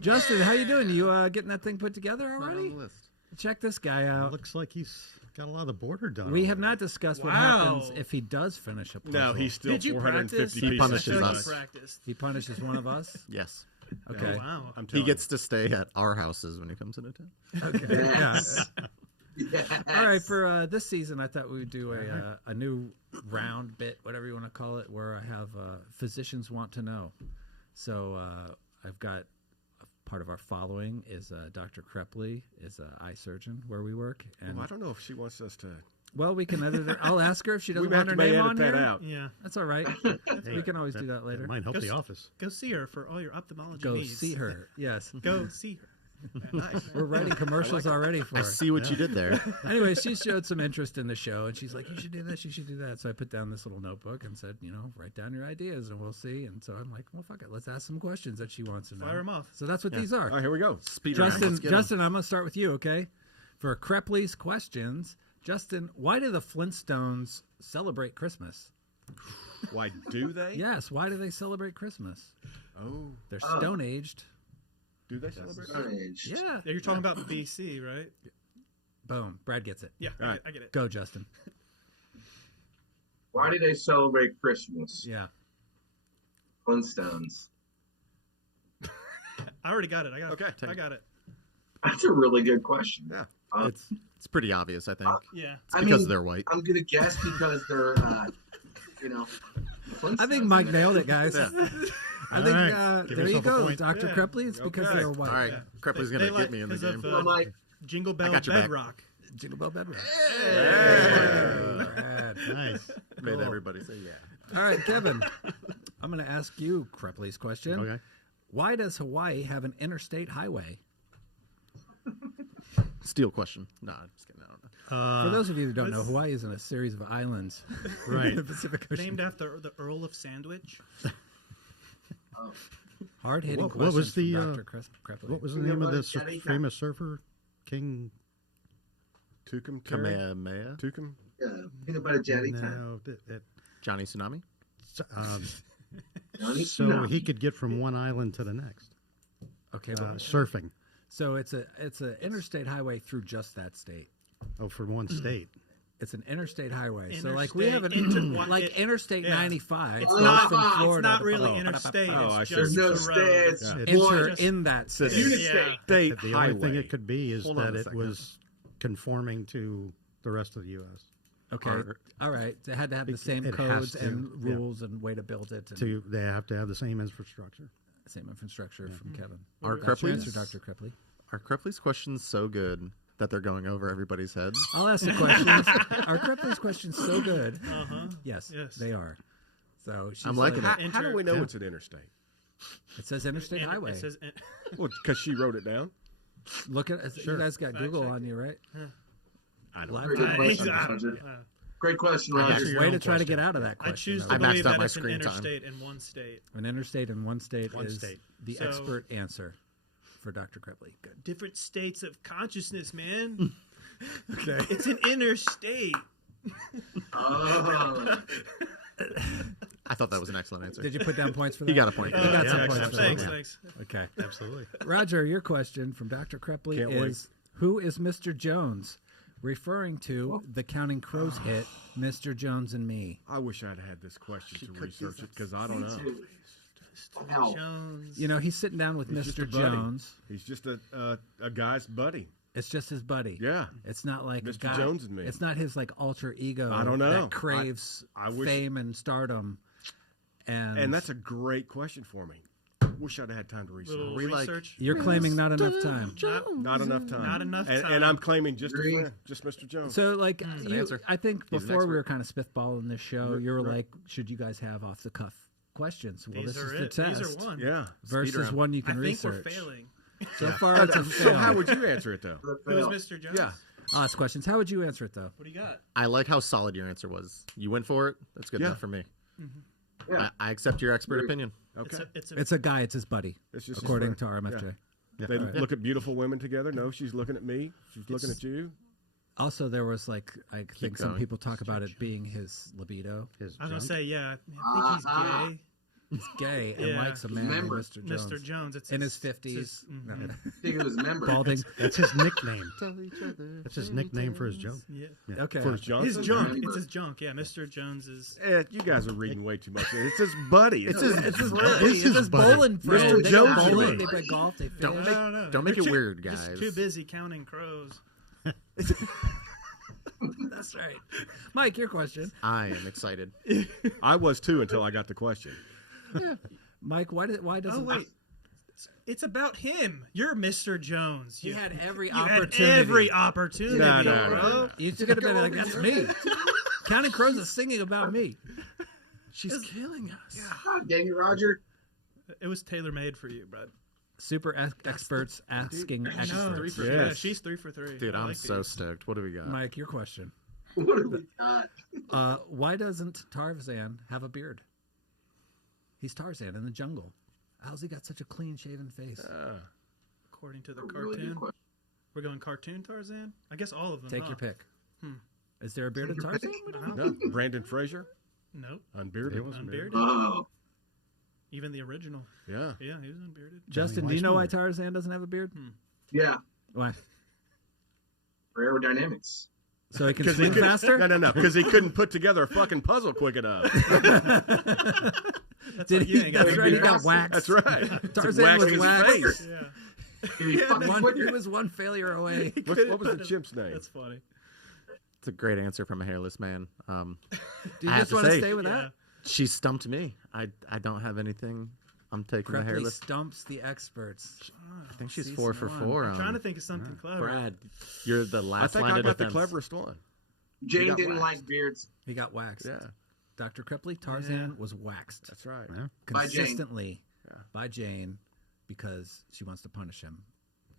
Justin, how you doing? You getting that thing put together Not already? on the list. Check this guy out. Looks like he's got a lot of the border done. We have already. not discussed what Wow. happens if he does finish a puzzle. No, he's still Did you 450 practice? pieces. He punishes I feel like us. you practiced. He punishes one of us. Yes. Okay. Oh, wow. I'm He telling gets to stay at our houses when he comes into town. Okay. Yeah. Yes. Yes. All right, for this season, I thought we would do a new round bit, whatever you want to call it, where I have physicians want to know. So I've got part of our following is Dr. Krepley is an eye surgeon where we work, and Well, I don't know if she wants us to. well, we can edit it. I'll ask her if she We doesn't may have want to her name edit on that here. out. Yeah. That's all right. We can always do that later. It might help Go the s- office. Go see her for all your ophthalmology Go needs. see her. Yes, Go see her. Nice. we're writing commercials already for I her. see what you did there. Anyway, she showed some interest in the show, and she's like, "You should do this. You should do that." So I put down this little notebook and said, "Write down your ideas, and we'll see." And so I'm like, "Well, fuck it. Let's ask some questions that she wants to know." Fire 'em off. So that's what these are. All right, here we go. Speed round. Justin, Let's get 'em. Justin, I'm gonna start with you, okay? For Krepley's questions, Justin, why do the Flintstones celebrate Christmas? Why do they? Yes, why do they celebrate Christmas? Oh, They're Stone Aged. do they celebrate? Stone Age. Yeah. Yeah, you're talking about BC, right? Boom. Brad gets it. Yeah, All right. I get it. Go, Justin. Why do they celebrate Christmas? Yeah. Flintstones. I already got it. I got it. Okay, I got it. That's a really good question. Yeah. It's pretty obvious, I think. Yeah. I Because mean, they're white. I'm gonna guess because they're, I think Mike nailed it, guys. Yeah. I think right. Give there you yourself a go, point. Dr. Yeah. Krepley. It's because Okay. they're white. All right. Yeah. Krepley's They going to like- get me in the 'cause of, game. Well, Mike, Jingle Bell got your back. Bedrock. Jingle Bell Bedrock. Nice. Made Cool. everybody say yeah. All right, Kevin. I'm I'm going to ask you Krepley's question. Okay. Why does Hawaii have an interstate highway? Steal question. No, I'm just kidding. I don't know. For those of you who don't know, Hawaii is in a series of islands Right. in the Pacific Ocean. Named after the Earl of Sandwich. Hard-hitting What questions was the, from Dr. Krepley. What was the name of this famous surfer? King? Tukum Kamehameha? Tukum? Yeah, peanut butter jelly time. No, Johnny Tsunami? so he could get from one island to the next. Okay, but Surfing. so it's an interstate highway through just that state. Oh, for one state. It's an interstate highway. So, like, Interstate we have an Interstate yeah. 95 It's goes not, from it's Florida not to really Florida. interstate. I It's see. just There's no a road. states. Enter Just in that state. Unistate. State The highway. only thing it could be is Hold on that a it second. was conforming to the rest of the U.S. Okay, all right. They had to have the same it has codes to, and yeah. rules and way to build it. And They have to have the same infrastructure. same infrastructure from Kevin. Are That's your Krepley's- answer, Dr. Krepley. Are Krepley's questions so good that they're going over everybody's heads? I'll ask the questions. Are Krepley's questions so good? Uh-huh. Yes, Yes. they are. So she's I'm liking like, it. How do we know it's an interstate? It says interstate And highway. It says, Well, because she wrote it down. Look at you guys got Google on you, right? I don't Live know. Good time. question, Roger. Great question, Roger. Way to try to get out of that I question. choose though. to I maxed believe out that my it's an screen time. interstate in one state. An interstate in one state One is state. the So- expert answer for Dr. Krepley. Good. Different states of consciousness, man. Okay. It's an interstate. Oh. I thought that was an excellent answer. Did you put down points for that? He got a point. You got Yeah, some excellent. points for that. Thanks, Yeah. thanks. Okay. Absolutely. Roger, your question from Dr. Krepley Can't is who is Mr. Jones? Referring to the Counting Crows hit, Mr. Jones and Me. I wish I'd had this question to research it because I don't know. Wow. Jones. You know, he's sitting down with He's just Mr. a buddy. Jones. He's just a guy's buddy. It's just his buddy. Yeah. It's not like a Mr. guy, Jones and Me. It's not his like alter ego. I don't know. That craves I wish- fame and stardom. And that's a great question for me. Wish I'd had time to research. Little We like- research. you're claiming not enough time. Not enough time. Not enough And time. I'm claiming just a Agree. friend, just Mr. Jones. So, like, an you, answer. I think He's an before we expert. were kind of spitballing this show, you were like, should you guys have off the cuff questions? Well, These this are is the it. test. These are one. yeah. Versus round. one you I can think research. we're failing. So far, it's a So fail. how would you answer it though? Who's Mr. Jones? Yeah. I'll ask questions. How would you answer it, though? What do you got? I like how solid your answer was. You went for it. That's good Yeah. enough for me. Yeah. I accept your expert Agree. opinion. Okay. It's a guy. It's his buddy, It's just his according to friend. RMFJ. They look at beautiful women together. No, she's looking at me. She's looking at you. Also, there was like, I think some going. people talk about it being his libido. His I was gonna junk. say, yeah. I think he's gay. He's gay and Yeah. likes a man named Remember, Mr. Jones. Mr. Jones. It's In his it's 50s. No. I think it was a member. Balding. That's his nickname. That's his nickname for his junk. Yeah. Okay. For Johnson. His junk. Remember. It's his junk. Yeah, Mr. Jones is. You guys are reading way too much. It's his buddy. It's his It's buddy. It's his buddy. bowling friend. Mr. They Jones go and bowling. me. They play golf. They fish. Don't make- No. Don't make They're it weird, just guys. too busy counting crows. That's right. Mike, your question. I am excited. I was too until I got the question. Mike, why Oh doesn't wait, it's about him. You're Mr. Jones. he had every You had opportunity? every opportunity, No, bro. You should have been like, that's me. Counting Crows is singing about me. She's killing us. God dang it, Roger. It was tailor made for you, bud. Super experts asking No, experts. 3 for Yes. yeah, she's 3 for 3. Dude, I I'm like so these. stoked. What do we got? Mike, your question. What have we got? Why doesn't Tarzan have a beard? He's Tarzan in the jungle. How's he got such a clean-shaven face? According to the A really good cartoon, question. we're going cartoon Tarzan. I guess all of them. Take huh? your pick. Is there a bearded Take your Tarzan? pick. We don't know. No, Brandon Fraser, Nope. unbearded. It was Unbearded. Oh, Even the original. Yeah. Yeah, he was unbearded. Justin, do you know why Tarzan doesn't have a beard? yeah. Why? For aerodynamics. So he can Because swim faster? No. Because he couldn't put together a fucking puzzle quick enough. That's Did why he? ain't got That's a right. He beard. got waxed. That's right. Tarzan Waxing was his waxed. face. Yeah. He fucking He quicker. was one failure away. What was the chimp's name? That's funny. It's a great answer from a hairless man. Do you I have just to want to say- stay with Yeah. that? She stumped me. I don't have anything. I'm taking the Krepley hairless. stumps the experts. I think she's Season 4 for one. 4. I'm trying to think of something clever. Brad, you're the I last think line I of got the defense. cleverest one. Jane got didn't waxed. like beards. He got waxed. Yeah. Dr. Krepley, Tarzan was waxed. That's right. Yeah. Consistently by Jane because she wants to punish him.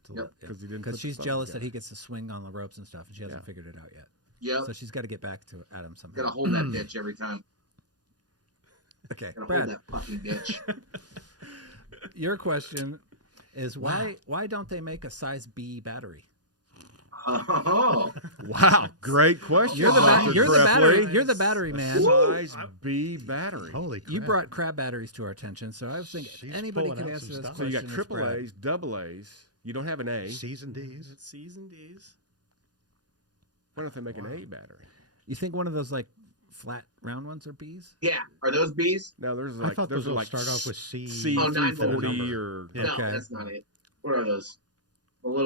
Because she's jealous that he gets to swing on the ropes and stuff, and she hasn't figured it out yet. Yep. So she's got to get back to Adam somehow. Gotta hold that bitch every time. Okay, Gotta Brad. hold that fucking bitch. Your question is why don't they make a size B battery? Oh, Wow, great question. You're the Dr. battery. Krepley. You're the battery man. Size B battery. Holy crap. You brought crab batteries to our attention, so I was thinking She's anybody pulling can out answer some this stuff. So you question. got it's triple Brad. A's, double A's. You don't have an A. C's and D's. Is it C's and D's? Why don't they make an A battery? You think one of those like flat round ones are B's? yeah. Are those bees? Now there's I like thought those those are would like start off with C. C340 or Yeah. No, Okay. that's not it. What are those? What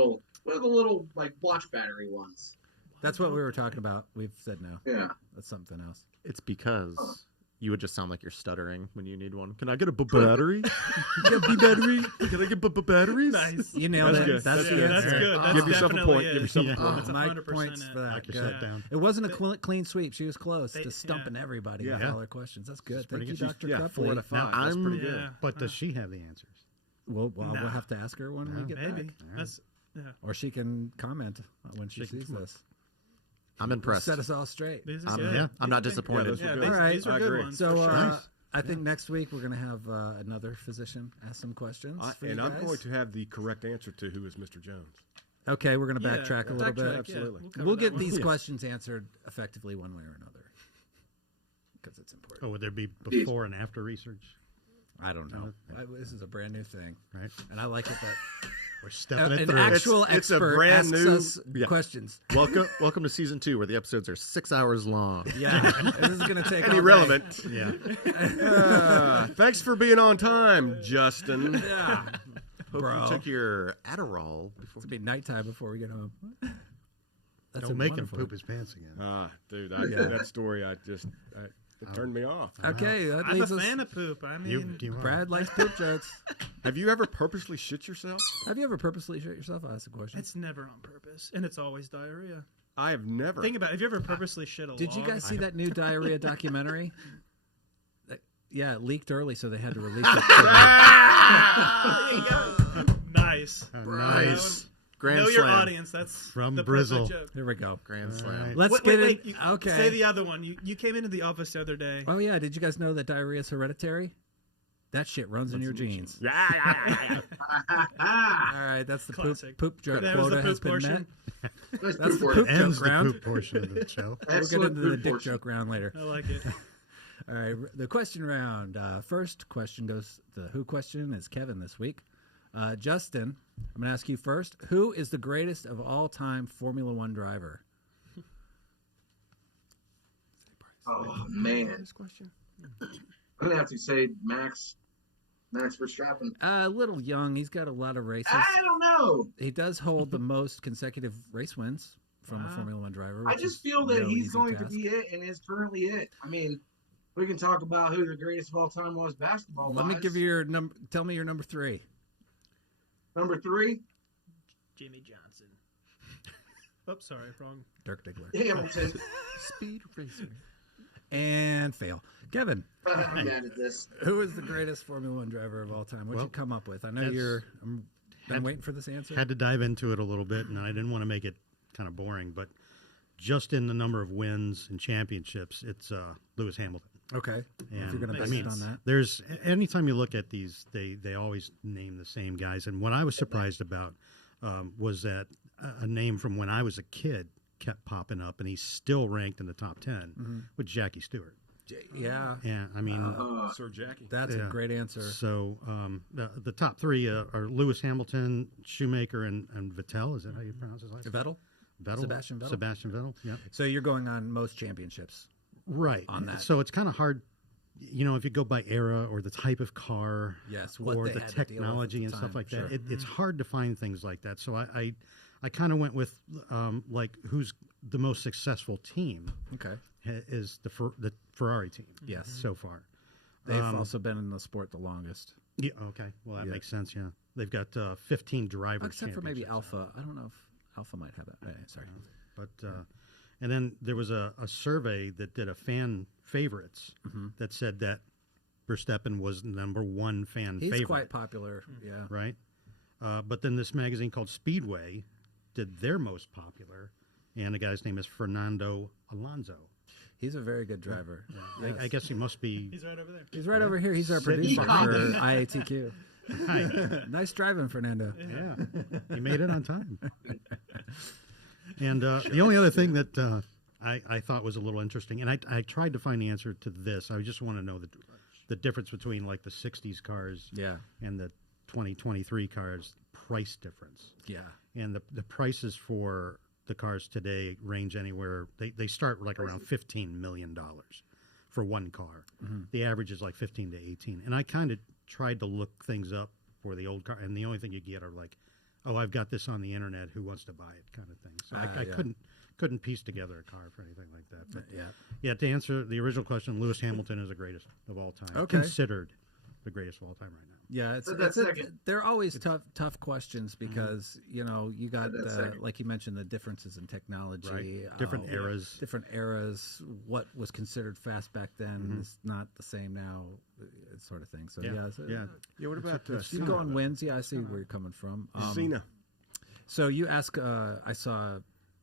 are the little like watch battery ones? That's what we were talking about. We've said no. Yeah. That's something else. It's because you would just sound like you're stuttering when you need one. Can I get a battery? Can I get batteries? Nice. You nailed That's it. good. That's That's the good. That's answer. good. That's Give yourself a definitely point. it. Give yourself a Yeah. point. That's Mike 100% points it. for that. Knock Good. yourself down. It wasn't a clean sweep. She was close They- to stumping everybody with Yeah. all her questions. That's good. Thank pretty you, good. Dr. Yeah, Krepley. 4 out of 5. Now, That's I'm- pretty good. Yeah. But does she have the answers? We'll Nah. have to ask her when we get Maybe. back. That's Or she can comment when she She can sees come on. this. I'm impressed. Set us all straight. these are I'm, good. yeah. I'm not These are disappointed. those were Yeah, good. these, All right. these are I good agree. ones. So for sure. Nice. I think next week we're going to have another physician ask some questions. for you And I'm guys. going to have the correct answer to who is Mr. Jones. Okay, we're going to Yeah, backtrack a little bit. backtrack, Absolutely. cover We'll that get one. these Yeah. questions answered effectively one way or another because it's important. Oh, would there be before and after research? I don't know. This is a brand new thing, Right? and I like it that We're stepping it an through. actual It's a expert brand asks new- us Yeah. questions. Welcome to season 2, where the episodes are 6 hours long. Yeah, this is going to take And all irrelevant. Yeah. Thanks for being on time, Justin. day. Yeah, Hope bro. you took your Adderall before. It'll be nighttime before we get home. That's Don't make him wonderful. poop his pants again. Dude, Yeah. that story, it turned me off. Okay, that I'm leads a us. fan of poop. I mean, You are. Brad likes poop jokes. Have you ever purposely shit yourself? Have you ever purposely shit yourself? I'll ask a question. it's never on purpose, and it's always diarrhea. I have never. Think about it. Have you ever purposely shit a Did you log? guys see that new diarrhea documentary? Yeah, it leaked early, so they had to release it. Nice. Nice. Grand Know slam. your audience. That's From the Brizzle. perfect joke. Here we go. Grand All slam. right. Let's Wait, get wait, it. wait. Okay. Say the other one. You came into the office the other day. Oh yeah, did you guys know that diarrhea is hereditary? That shit runs in your genes. Yeah. All right, that's the Classic. poop joke That was the quota has poop been portion. met. That's That's poop the work. poop Ends joke the round. poop portion of the show. We'll get Excellent into the poop dick portion. joke round later. I like it. All right, the question round. First question goes. The who question is Kevin this week. Justin, I'm going to ask you first. Who is the greatest of all time Formula One driver? Oh man, This question? I'm gonna have to say Max Verstappen. A little young. He's got a lot of races. I don't know. He does hold the most consecutive race wins from a Formula One driver. I which just is feel that no he's easy going to task. be it and is currently it. I mean, we can talk about who the greatest of all time was basketball. Let me give you your number. Tell me your number 3. number 3. Jimmy Johnson. Oops, sorry, wrong. Dirk Diggler. Hamilton. Speed racer. And fail. Kevin, I'm mad at this. who is the greatest Formula One driver of all time? What'd you Well, come up with? I know that's- you're. I'm waiting for this answer. Had to dive into it a little bit, and I didn't want to make it kind of boring, but just in the number of wins and championships, it's Lewis Hamilton. Okay. If And, you're going to I base mean, it on that. There's anytime you look at these, they always name the same guys. And what I was surprised about was that a name from when I was a kid kept popping up, and he's still ranked in the top 10 with Jackie Stewart. Yeah. Yeah, I mean, Sir Jackie. That's a Yeah. great answer. so the top 3 are Lewis Hamilton, Shoemaker, and Vettel. Is that how you pronounce his last name? Vettel? Vettel? Sebastian Vettel? Sebastian Vettel, yeah. So you're going on most championships. Right. On that. So it's kind of hard, if you go by era or the type of car, Yes, what or they the had to deal with at technology the and stuff time, like sure. that. It's hard to find things like that. So I kind of went with like who's the most successful team Okay. is the Ferrari team. Yes. So far. They've also been in the sport the longest. Yeah. Okay. Well, that Yeah. makes sense. Yeah. They've got 15 drivers. Except for maybe Alpha. I don't know if Alpha might have that. Sorry. But And then there was a survey that did a fan favorites that said that Verstappen was number one fan favorite. He's quite popular, yeah. Right? But then this magazine called Speedway did their most popular, and the guy's name is Fernando Alonso. He's a very good driver. Yeah. Yes. I guess he must be. He's right over there. He's right over here. He's our producer for IATQ. Hi. Nice driving, Fernando. Yeah, he made it on time. And the only other thing that I thought was a little interesting, and I tried to find the answer to this. I just want to know the difference between like the 60s cars and the 2023 cars, price difference. Yeah. And the prices for the cars today range anywhere. They start like around $15 million for one car. The average is like 15 to 18. And I kind of tried to look things up for the old car, and the only thing you get are like, oh, I've got this on the internet. Who wants to buy it? Kind of thing. So I couldn't piece together a car for anything like that. But yeah. To answer the original question, Lewis Hamilton is the greatest of all time. Okay. Considered the greatest of all time right now. Yeah, they're always tough questions because you got like you mentioned, the differences in technology, different eras. What was considered fast back then is not the same now, sort of thing. So What about you go on wins? Yeah, I see where you're coming from. Cena. So you ask. I saw a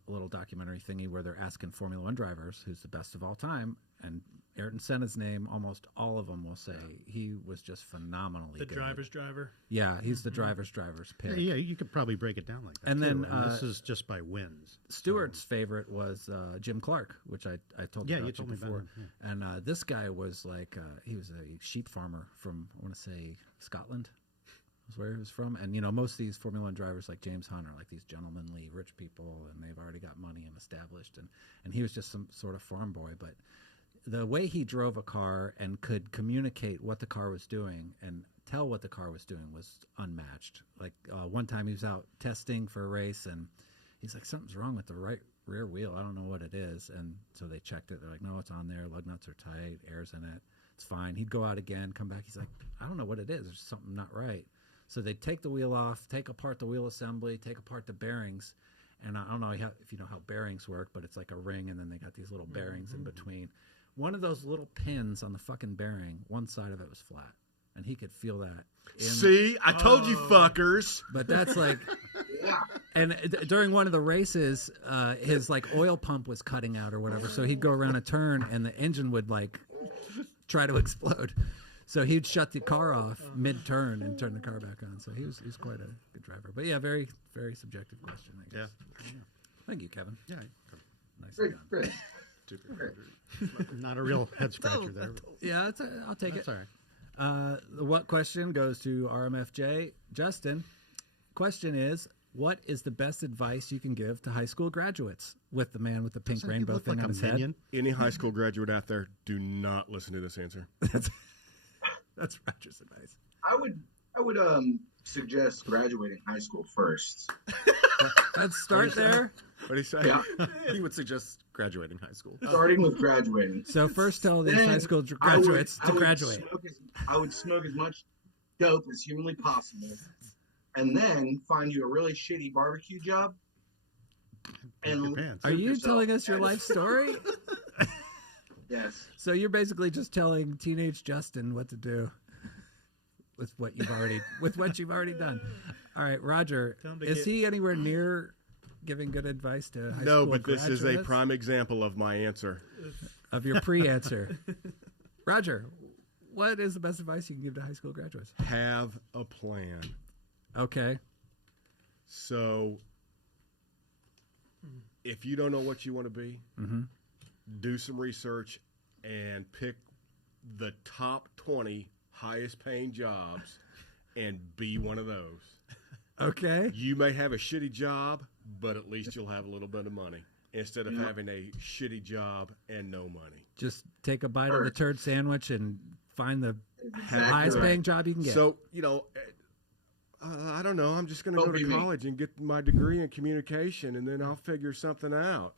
little documentary thingy where they're asking Formula One drivers who's the best of all time, and Ayrton Senna's name, almost all of them will say he was just phenomenally good. The driver's driver. Yeah, he's the driver's pick. Yeah, you could probably break it down like that. And too. then this is just by wins. Stewart's favorite was Jim Clark, which I told you about before. Yeah. And this guy was like he was a sheep farmer from, I want to say, Scotland. Was where he was from. And most of these Formula One drivers like James Hunt are like these gentlemanly rich people, and they've already got money and established, and he was just some sort of farm boy. But the way he drove a car and could communicate what the car was doing and tell what the car was doing was unmatched. Like one time he was out testing for a race, and he's like, something's wrong with the right rear wheel. I don't know what it is. And so they checked it. They're like, no, it's on there. Lug nuts are tight. Air's in it. It's fine. He'd go out again, come back. He's like, I don't know what it is. There's something not right. So they'd take the wheel off, take apart the wheel assembly, take apart the bearings. And I don't know if you know how bearings work, but it's like a ring, and then they got these little bearings in between. One of those little pins on the fucking bearing, one side of it was flat, and he could feel that. See, I told you fuckers. But that's like, and during one of the races, his like oil pump was cutting out or whatever, so he'd go around a turn, and the engine would like try to explode. So he'd shut the car off mid-turn and turn the car back on. So he was quite a good driver. But yeah, very, very subjective question, I guess. Yeah. Thank you, Kevin. Yeah. Nice. Great. Not a real head scratcher there. Yeah, I'll take it. That's all right. The what question goes to RMFJ. Justin, question is, what is the best advice you can give to high school graduates? With the man with the pink rainbow thing on his head. Any high school graduate out there, do not listen to this answer. That's Roger's advice. I would suggest graduating high school first. Let's start there. What do you say? Yeah. He would suggest graduating high school. Starting with graduating. So first tell these high school graduates to graduate. I would smoke as much dope as humanly possible, and then find you a really shitty barbecue job. And are you telling us your life story? Yes. So you're basically just telling teenage Justin what to do with what you've already done. All right, Roger, is he anywhere near giving good advice to high school No, but this graduates? is a prime example of my answer. Of your pre-answer. Roger, what is the best advice you can give to high school graduates? Have a plan. Okay. So if you don't know what you want to be, do some research and pick the top 20 highest paying jobs and be one of those. Okay. You may have a shitty job, but at least you'll have a little bit of money instead of having a shitty job and no money. Just take a bite of the turd sandwich and find the highest paying job you can get. So, I don't know. I'm just going to go to college and get my degree in communication, and then I'll figure something out.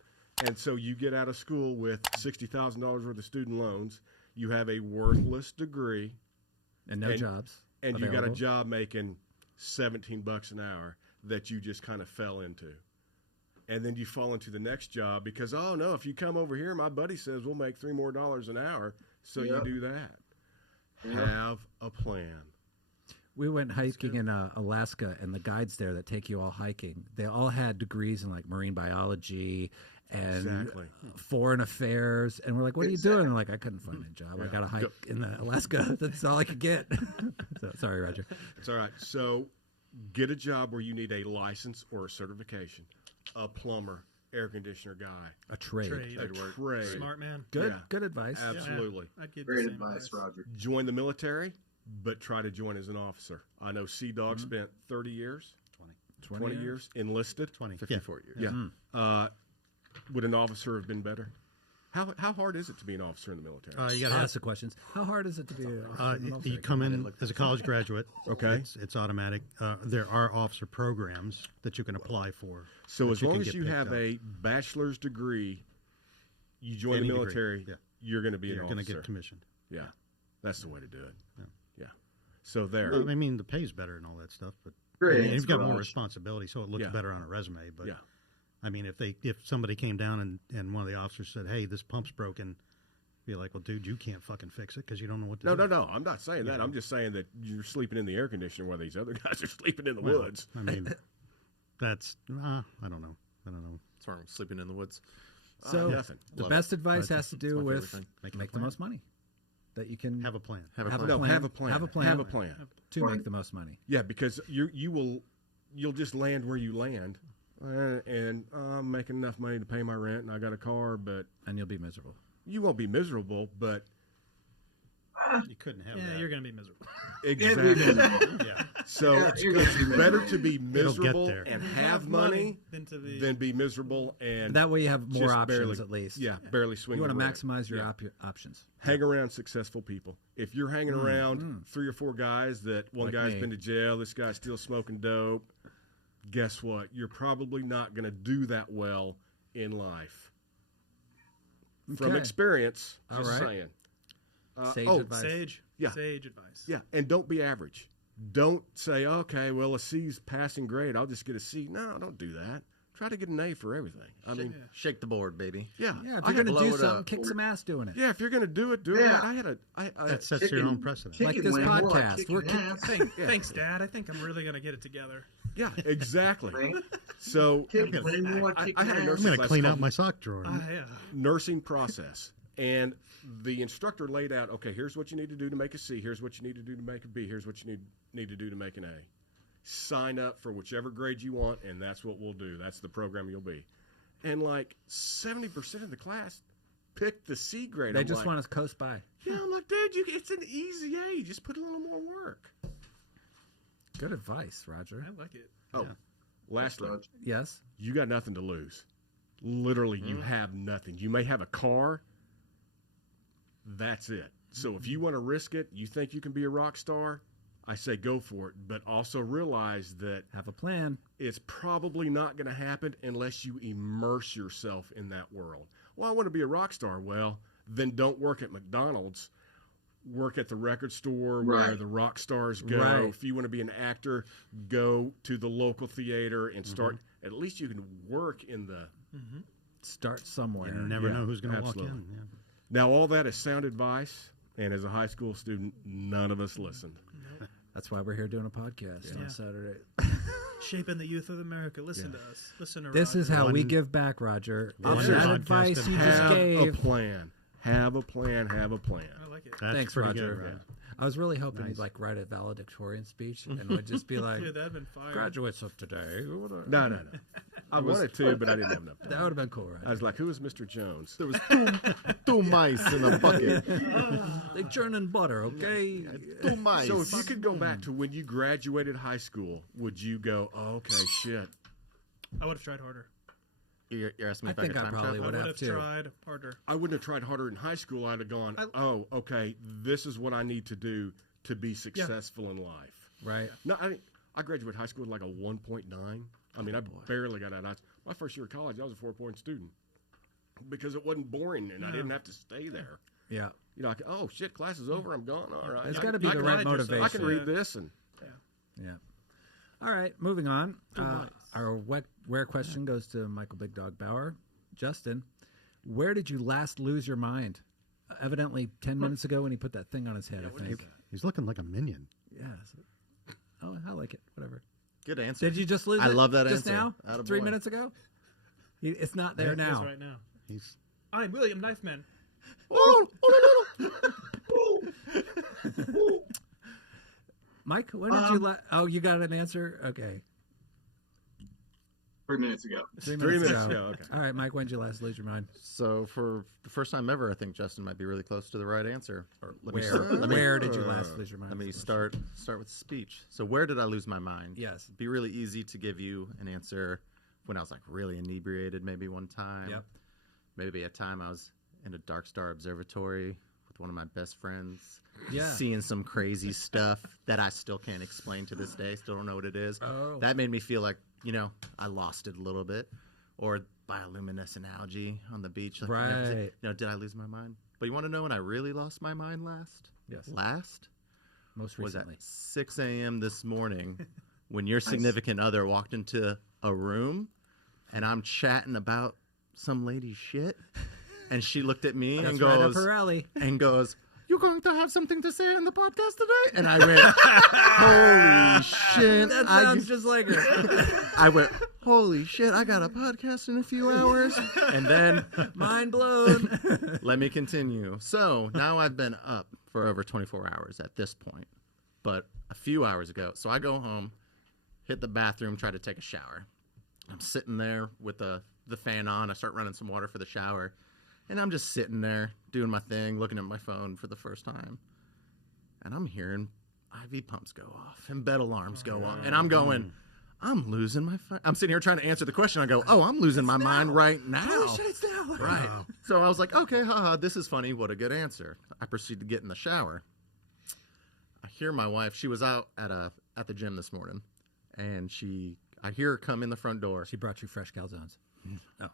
And so you get out of school with $60,000 worth of student loans. You have a worthless degree. And no jobs. And you got a job making $17 an hour that you just kind of fell into. And then you fall into the next job because, oh, no, if you come over here, my buddy says we'll make $3 more an hour. So you do that. Have a plan. We went hiking in Alaska, and the guides there that take you all hiking, they all had degrees in like marine biology and foreign affairs. And we're like, what are you doing? And like, I couldn't find a job. I got to hike in Alaska. That's all I could get. So, sorry, Roger. It's all right. So get a job where you need a license or a certification. A plumber, air conditioner guy. A trade. A trade. Smart man. Good advice. Absolutely. Yeah. I'd give Great the same advice, Roger. Join the military, but try to join as an officer. I know Sea Dog spent 30 years. 20 years enlisted. 54 years. Yeah. Would an officer have been better? How hard is it to be an officer in the military? You got to ask the questions. How hard is it to be an officer in the military? You come in as a college graduate. Okay. It's automatic. There are officer programs that you can apply for. So as long as you have a bachelor's degree, you join the military, you're going to be an officer. You're going to get commissioned. Yeah. That's the way to do it. Yeah. So there. Well, I mean, the pay's better and all that stuff, but you've got more responsibility, so it looks better on a resume. But I mean, if somebody came down and one of the officers said, "Hey, this pump's broken," be like, "Well, dude, you can't fucking fix it because you don't know what to do." No. I'm not saying that. I'm just saying that you're sleeping in the air conditioner while these other guys are sleeping in the woods. I mean, that's I don't know. What's wrong with sleeping in the woods? So nothing. The best advice has to do with make the most money. That you can have a plan. Have a plan to make the most money. Yeah, because you'll just land where you land. And I'm making enough money to pay my rent, and I got a car, and you'll be miserable. You won't be miserable, but you couldn't have that. You're going to be miserable. Exactly. So it's better to be miserable and have money than be miserable and that way you have more options at least. Yeah, barely swing. You want to maximize your options. Hang around successful people. If you're hanging around 3 or 4 guys that one guy's been to jail, this guy's still smoking dope. Guess what? You're probably not going to do that well in life. From experience, just saying. Sage advice. Sage advice. Yeah, and don't be average. Don't say, okay, well, a C's passing grade. I'll just get a C. No, don't do that. Try to get an A for everything. I mean, shake the board, baby. Yeah. If you're going to do something, kick some ass doing it. Yeah, if you're going to do it, do it. That sets your own precedent. Like this podcast. Thanks, Dad. I think I'm really going to get it together. Yeah, exactly. So I'm going to clean out my sock drawer. Nursing process. And the instructor laid out, okay, here's what you need to do to make a C. Here's what you need to do to make a B. Here's what you need to do to make an A. Sign up for whichever grade you want, and that's what we'll do. That's the program you'll be. And like 70% of the class picked the C grade. They just want to coast by. Yeah, I'm like, dude, it's an easy A. Just put a little more work. Good advice, Roger. I like it. Oh, lastly, yes, you got nothing to lose. Literally, you have nothing. You may have a car. That's it. So if you want to risk it, you think you can be a rock star, I say go for it. But also realize that have a plan. It's probably not going to happen unless you immerse yourself in that world. Well, I want to be a rock star. Well, then don't work at McDonald's. Work at the record store where the rock stars go. Right. If you want to be an actor, go to the local theater and start. At least you can work in the... Start somewhere. You never know who's going to walk in. Yeah. Now, all that is sound advice, and as a high school student, none of us listened. That's why we're here doing a podcast on Saturday. Shaping the youth of America. Listen to us. Listen to This Roger. is how we give back, Roger. That advice you just gave. Have a plan. Have a plan. Have a plan. I like it. Thanks, Roger. Good, I was really hoping he'd like write a valedictorian speech and would just be like, Dude, that'd been fire. graduates of today. No. I wanted to, but I didn't have enough time. That would have been cool, right? I was like, who is Mr. Jones? There was two mice in a bucket. They churn in butter, okay? 2 mice. So if you could go back to when you graduated high school, would you go, oh, okay, shit. I would have tried harder. You're asking me if I think could I time probably travel? would I have would too. have tried harder. I wouldn't have tried harder in high school. I'd have gone, oh, okay, this is what I need to do to be successful in life. Right. No, I graduated high school with like a 1.9. I mean, I barely got out. My first year of college, I was a 4-point student because it wasn't boring and I didn't have to stay there. Yeah. You know, oh, shit, class is over. I'm gone. All right. It's got to be the right motivation. I can read this. And Yeah. All right, moving on. Nice. Our rare question goes to Michael Big Dog Bauer. Justin, where did you last lose your mind? Evidently 10 minutes ago when he put that thing on his head, I think. He's looking like a minion. Yes. Oh, I like it. Whatever. Good answer. Did you just lose it? I love that just answer. now? Atta 3 boy. minutes ago? It's not there It is now. right now. He's I'm William Knifeman. Mike, when did you oh, you got an answer? Okay. 3 minutes ago. 3 3 minutes minutes ago. ago, okay. All right, Mike, when did you last lose your mind? So for the first time ever, I think Justin might be really close to the right answer. Or Where did you last lose your mind? Let me start with speech. So where did I lose my mind? Yes. It'd be really easy to give you an answer when I was like really inebriated, maybe one time. Yep. Maybe a time I was in a dark star observatory with one of my best friends. Yeah. Seeing some crazy stuff that I still can't explain to this day. Still don't know what it is. Oh. That made me feel like, I lost it a little bit. Or bioluminescent algae on the beach. Like, Right. Did I lose my mind? But you want to know when I really lost my mind last? Yes. Last? Most Was at recently. 6 a.m. this morning when your significant other walked into a room and I'm chatting about some lady's shit. And she looked at me That's and right up goes, her alley. "You going to have something to say on the podcast today?" And I went, "Holy shit!" That sounds just like her. I went, "Holy shit! I got a podcast in a few hours." And then, Mind blown. let me continue. So now I've been up for over 24 hours at this point, but a few hours ago. So I go home, hit the bathroom, try to take a shower. I'm sitting there with the fan on. I start running some water for the shower. And I'm just sitting there doing my thing, looking at my phone for the first time. And I'm hearing IV pumps go off and bed alarms go off. And I'm going, I'm losing my I'm sitting here trying to answer the question. I go, I'm losing my mind right now. Oh, shit, it's now. Right. So I was like, okay, haha, this is funny. What a good answer. I proceed to get in the shower. I hear my wife. She was out at the gym this morning. And I hear her come in the front door. She brought you fresh calzones. Oh.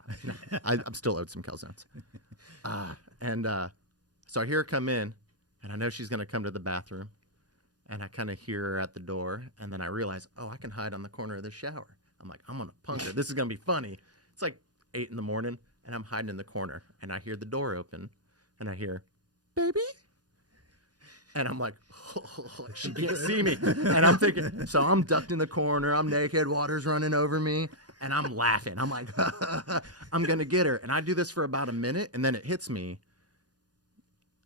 I'm still owed some calzones. So I hear her come in, and I know she's going to come to the bathroom, and I kind of hear her at the door, and then I realize, I can hide on the corner of the shower. I'm like, I'm going to punk her. This is going to be funny. It's like 8 in the morning, and I'm hiding in the corner, and I hear the door open, and I hear, "Baby?" And I'm like, she can't see me. And I'm thinking, so I'm ducked in the corner, I'm naked, water's running over me. And I'm laughing. I'm like, I'm going to get her. And I do this for about a minute, and then it hits me.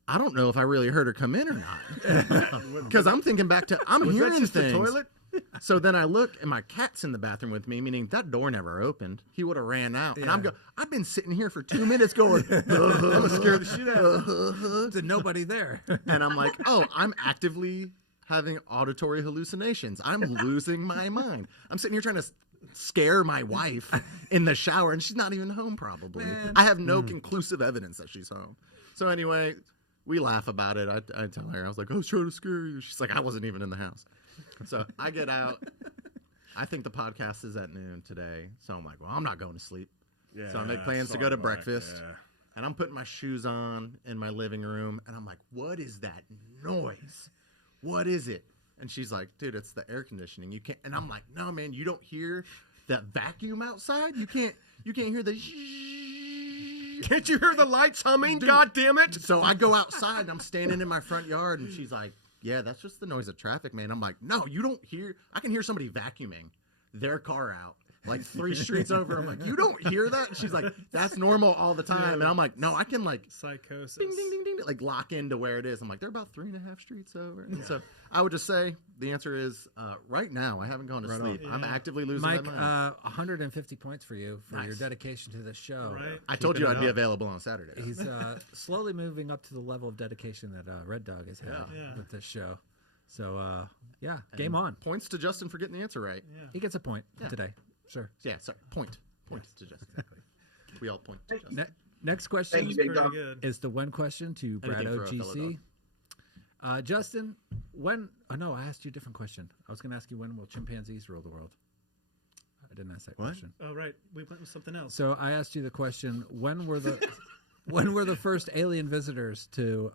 I don't know if I really heard her come in or not. Because I'm thinking back to, I'm hearing that just things. the toilet? So then I look, and my cat's in the bathroom with me, meaning that door never opened. He would have ran out. And I've been sitting here for 2 minutes going, I'm scared the shit out of There's nobody there. And I'm like, I'm actively having auditory hallucinations. I'm losing my mind. I'm sitting here trying to scare my wife in the shower, and she's not even home probably. Man. I have no conclusive evidence that she's home. So anyway, we laugh about it. I tell her, I was like, I was trying to scare you. She's like, I wasn't even in the house. So I get out. I think the podcast is at noon today. So I'm like, well, I'm not going to sleep. Yeah, So I make plans to go to breakfast. Yeah. And I'm putting my shoes on in my living room, and I'm like, what is that noise? What is it? And she's like, dude, it's the air conditioning. You can't. And I'm like, no, man, you don't hear that vacuum outside? You can't hear the. Can't you hear the lights humming? Dude. God damn it! So I go outside, and I'm standing in my front yard, and she's like, yeah, that's just the noise of traffic, man. I'm like, no, you don't hear. I can hear somebody vacuuming their car out like 3 streets over. I'm like, you don't hear that? And she's like, that's normal all the time. And I'm like, no, I can like Psychosis. ding, ding, ding, ding, like lock into where it is. I'm like, they're about 3.5 streets over. And so I would just say the answer is right now, I haven't gone to sleep. on. I'm Yeah. actively losing Mike, my mind. 150 points for you for your Nice. dedication to this show. Right. I told you keeping I'd it be up. available on Saturday. He's slowly moving up to the level of dedication that Red Dog has had Yeah. with this show. So, game on. Points to Justin for getting the answer right. Yeah. He gets a point Yeah. today. Sure. Yeah, sorry. Point to Justin. Exactly. We all point to Justin. Next question Thank you, Pretty Big Dog. good. is the one question to Brad Anything for a fellow OGC. Justin, when? Oh no, I asked you a different question. I was going to ask you when will chimpanzees rule the world. I didn't ask that What? question. Oh, right. We went with something else. So I asked you the question: when were the first alien visitors to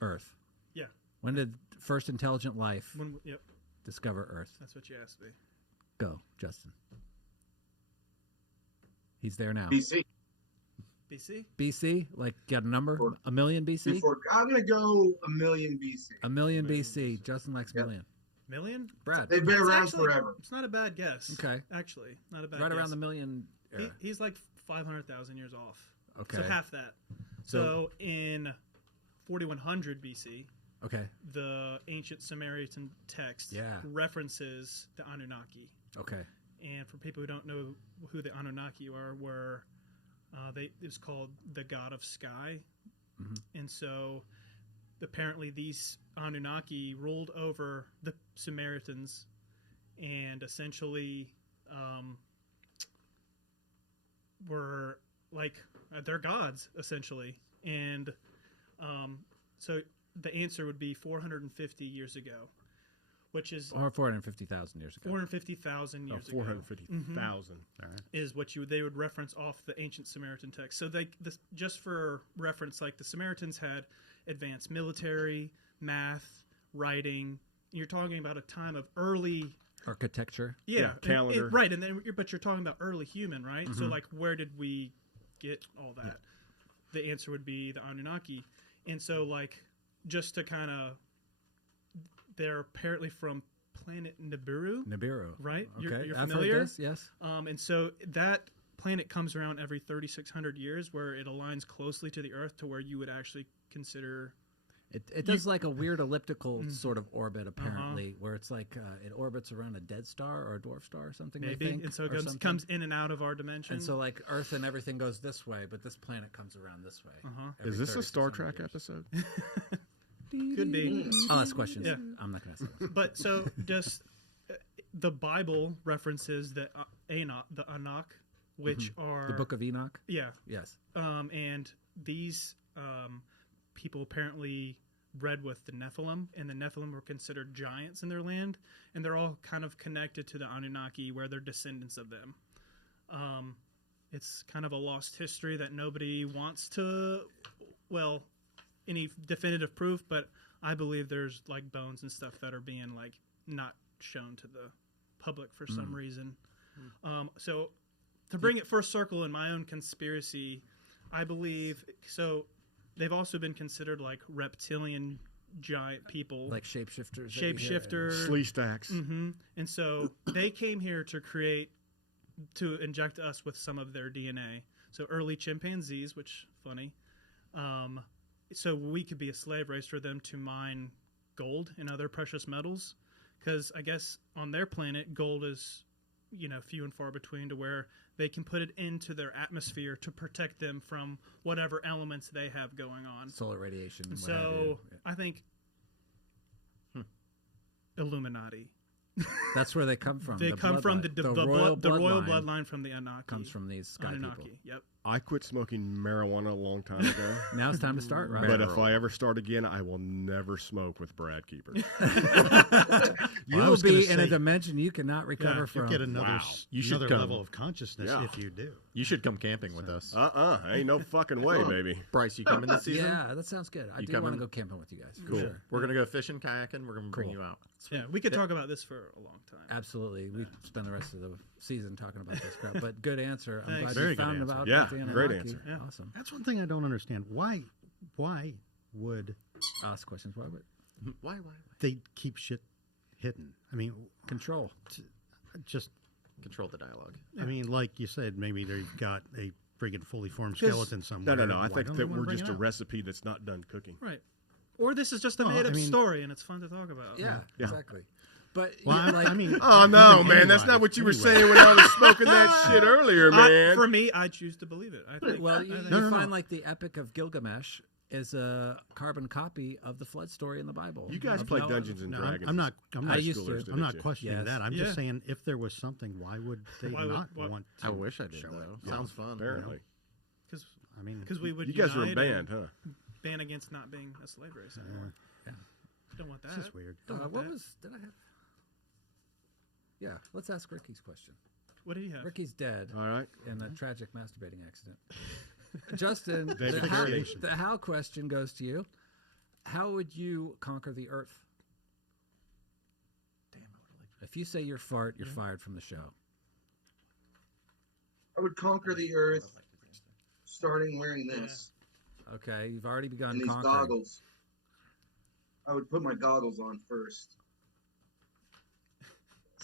Earth? Yeah. When did first intelligent life Yep. discover Earth? That's what you asked me. Go, Justin. He's there now. BC. BC? Like, got a number? A million BC? I'm going to go a million BC. A million BC. Justin likes million. Million? Brad. They've been around forever. It's not a bad guess. Okay. Actually, not a bad guess. Right around the million era. He's like 500,000 years off. Okay. So half that. So in 4100 BC, okay, the ancient Samaritan text references the Anunnaki. Okay. And for people who don't know who the Anunnaki were it was called the god of sky. Mm-hmm. And so apparently these Anunnaki ruled over the Samaritans and essentially were like they're gods essentially. And so the answer would be 450 years ago, which is or 450,000 years ago. 450,000 years ago. 450,000 right. Is what they would reference off the ancient Samaritan text. So just for reference, like the Samaritans had advanced military, math, writing. You're talking about a time of early architecture. Yeah, calendar. Right, and then but you're talking about early human, right? Mm-hmm. So like, where did we get all that? Yeah. The answer would be the Anunnaki, and so like just to kind of. They're apparently from planet Nibiru. Right? Okay. You're I've familiar? heard this, yes. And so that planet comes around every 3,600 years where it aligns closely to the Earth to where you would actually consider... It does like a weird elliptical sort of orbit, apparently, where it's like it orbits around a dead star or a dwarf star or something, maybe. I think. And so it comes in and out of our dimension. And so like Earth and everything goes this way, but this planet comes around this way. Is this a Star Trek episode? Could be. I'll ask questions. Yeah. I'm not going to ask questions. But so just the Bible references the Anak, which are... The Book of Enoch? Yeah. Yes. And these people apparently bred with the Nephilim, and the Nephilim were considered giants in their land, and they're all kind of connected to the Anunnaki, where they're descendants of them. It's kind of a lost history that nobody wants to... Well... any definitive proof, but I believe there's like bones and stuff that are being like not shown to the public for some reason. So to bring it first circle in my own conspiracy, I believe so they've also been considered like reptilian giant people, like shapeshifters, Slee stacks. Mm-hmm. And so they came here to inject us with some of their DNA. So early chimpanzees, which funny. So we could be a slave race for them to mine gold and other precious metals, because I guess on their planet gold is, few and far between, to where they can put it into their atmosphere to protect them from whatever elements they have going on. Solar radiation. And so I think Illuminati. That's where they come from. They come from the royal bloodline from the Anunnaki. Comes from these sky Anunnaki. people. Yep. I quit smoking marijuana a long time ago. Now it's time to start, right? But if I ever start again, I will never smoke with Brad Keeper. You will be in a dimension you cannot recover from. You get another level of consciousness if you do. You should come camping with us. Ain't no fucking way, baby. Bryce, you coming this season? Yeah, that sounds good. I do want to go camping with you guys. Cool. Sure. We're going to go fishing, kayaking. We're going to bring you out. Yeah, we could talk about this for a long time. Absolutely. We spend the rest of the season talking about this crap. But good answer. I'm Thanks. glad you found about Yeah, the Anunnaki. great answer. Yeah. Awesome. That's one thing I don't understand. Why would Ask questions. Why? they keep shit hidden? I mean, Control. just Control the dialogue. I mean, like you said, maybe they've got a friggin' fully formed skeleton somewhere. No. I Why think don't that they wanna we're bring just it a out? recipe that's not done cooking. Right. Or this is just a made-up story, and it's fun to talk about. Yeah, exactly. But Well, I mean, Oh no, even man! That's anybody, not what you were anyway. saying when I was smoking that shit earlier, man. For me, I choose to believe it. I think. Well, you No. find like the Epic of Gilgamesh is a carbon copy of the flood story in the Bible. You guys Of play Noah. Dungeons and No, Dragons. I'm not I used to. I'm not questioning Yes. that. I'm Yeah. just saying, if there was something, why would they want to? I wish I did, show though. it? Sounds fun. Apparently, I mean, Because we would you guys are unite banned, and huh? ban against not being a slave race anymore. Yeah. Don't want that. this is weird. Don't want What that. did I have? Yeah, let's ask Ricky's question. What did he have? Ricky's dead All right. in a tragic masturbating accident. Justin, David Variation. the how question goes to you. How would you conquer the Earth? If you say you're fart, you're fired from the show. I would conquer the earth, starting wearing this. Okay, you've already begun And these conquering. goggles. I would put my goggles on first.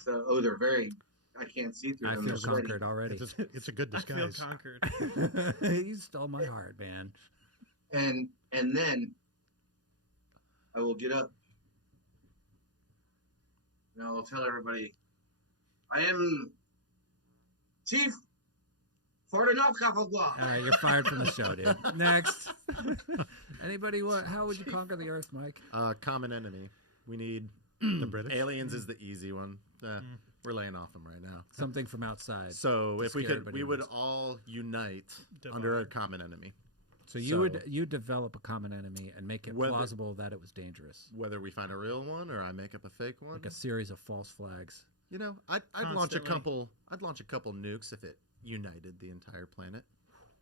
So, they're very. I can't see through I them. feel They're sweaty. conquered already. It's a good I feel disguise. conquered. You stole my heart, man. And then I will get up. And I will tell everybody, I am Chief Fortinov. All right, you're fired from the show, dude. Next. Anybody? How would you conquer the Earth, Mike? Common enemy. We need The British. aliens is the easy one. We're laying off them right now. Something from outside. So if we Scare could, everybody we would with. all unite Divide. under a common enemy. So you develop a common enemy and make it Whether- plausible that it was dangerous, Whether we find a real one or I make up a fake one. like a series of false flags. You know, I'd launch a Constantly. couple. I'd launch a couple nukes if it united the entire planet.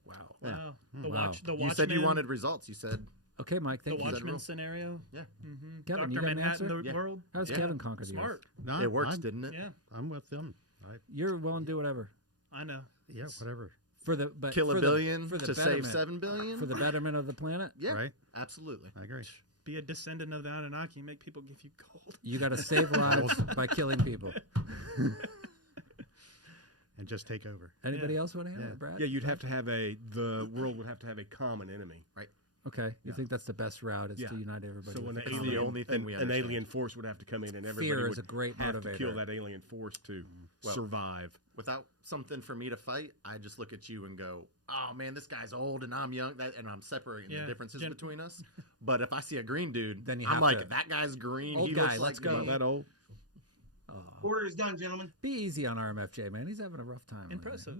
Wow. Wow. The Wow. Watchmen. You said you wanted results. You said Okay, Mike. the Thank you. Watchmen scenario. Yeah. Mm-hmm. Kevin, you Dr. got an Manhattan, answer? the Yeah. world. How does Yeah. Kevin conquer the Earth? Smart. No, it works, I'm, didn't it? Yeah, I'm with them. You're willing to do whatever I know. Yeah, whatever. for the Kill for a billion for the to save betterment- 7 billion. for the betterment of the planet. Yeah, Right? absolutely. I agree. Be a descendant of the Anunnaki. Make people give you gold. You got to save lives by killing people. And just take over. Anybody else want to handle Yeah. it, Brad? Yeah, you'd have to have the world would have to have a common enemy. Okay, you Yeah. think that's the best route is Yeah. to unite everybody? So with an a It's the common- only thing we an understand. alien force would have to come in, and everybody Fear would is a great have motivator. to kill that alien force to Well- survive. Without something for me to fight, I just look at you and go, "Oh man, this guy's old and I'm young," and I'm separating Yeah. the differences Gen- between us. But if I see a green dude, Then you I'm have like, to- "That guy's green. Old he guy, looks let's like go." me." Not that old. Oh. Order is done, gentlemen. Be easy on RMFJ, man. He's having a rough time. lately. Impressive.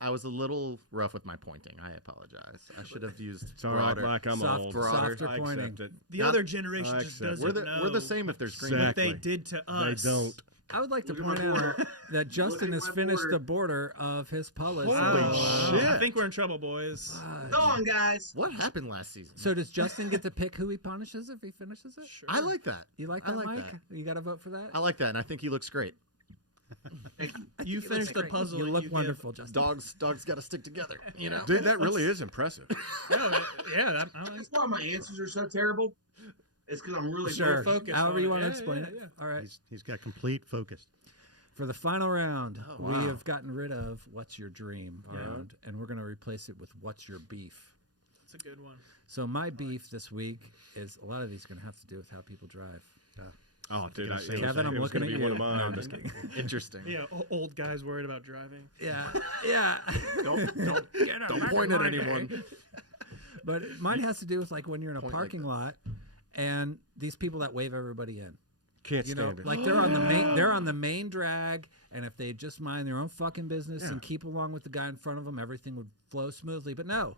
I was a little rough with my pointing. I apologize. I should have used It's all right, broader. Mike. I'm Soft- old. softer I pointing. accept it. The Not- other generation I just accept- doesn't We're the know same if there's green. what Exactly. they did to us. They don't. I would like to Look at point my out border. that Justin Look at has my finished border. the border of his Pullis. Wow. shit. I think we're in trouble, boys. Go on, guys. What happened last season? So does Justin get to pick who he punishes if he finishes it? Sure. I like that. You like I that, like Mike? that. You got to vote for that? I like that, and I think he looks great. Thank you. You finished the Great. puzzle. You and look give- wonderful, Justin. Dogs got to stick together. You know. Dude, that really is impressive. No, yeah, I like That's why my answers are so terrible. It's because I'm really Sure. focused However on you it. want to Yeah, explain yeah, it. yeah. All right. He's got complete focus. For the final round, Oh, we wow. have gotten rid of What's Your Dream round, and we're going to replace it with What's Your Beef. It's a good one. So my beef this week is a lot of these are going to have to do with how people drive. Oh, dude, Gonna say Kevin, it I'm was looking gonna at be you. one of mine. No, I'm just kidding. Interesting. Yeah, old guys worried about driving. Yeah, yeah. Don't point at anyone. But mine has to do with like when you're in a Point like parking this. lot, and these people that wave everybody in. Can't You know, stand it. like they're on the main drag, and if they just mind their own fucking business and keep along with the guy in front of them, everything would flow smoothly. But no,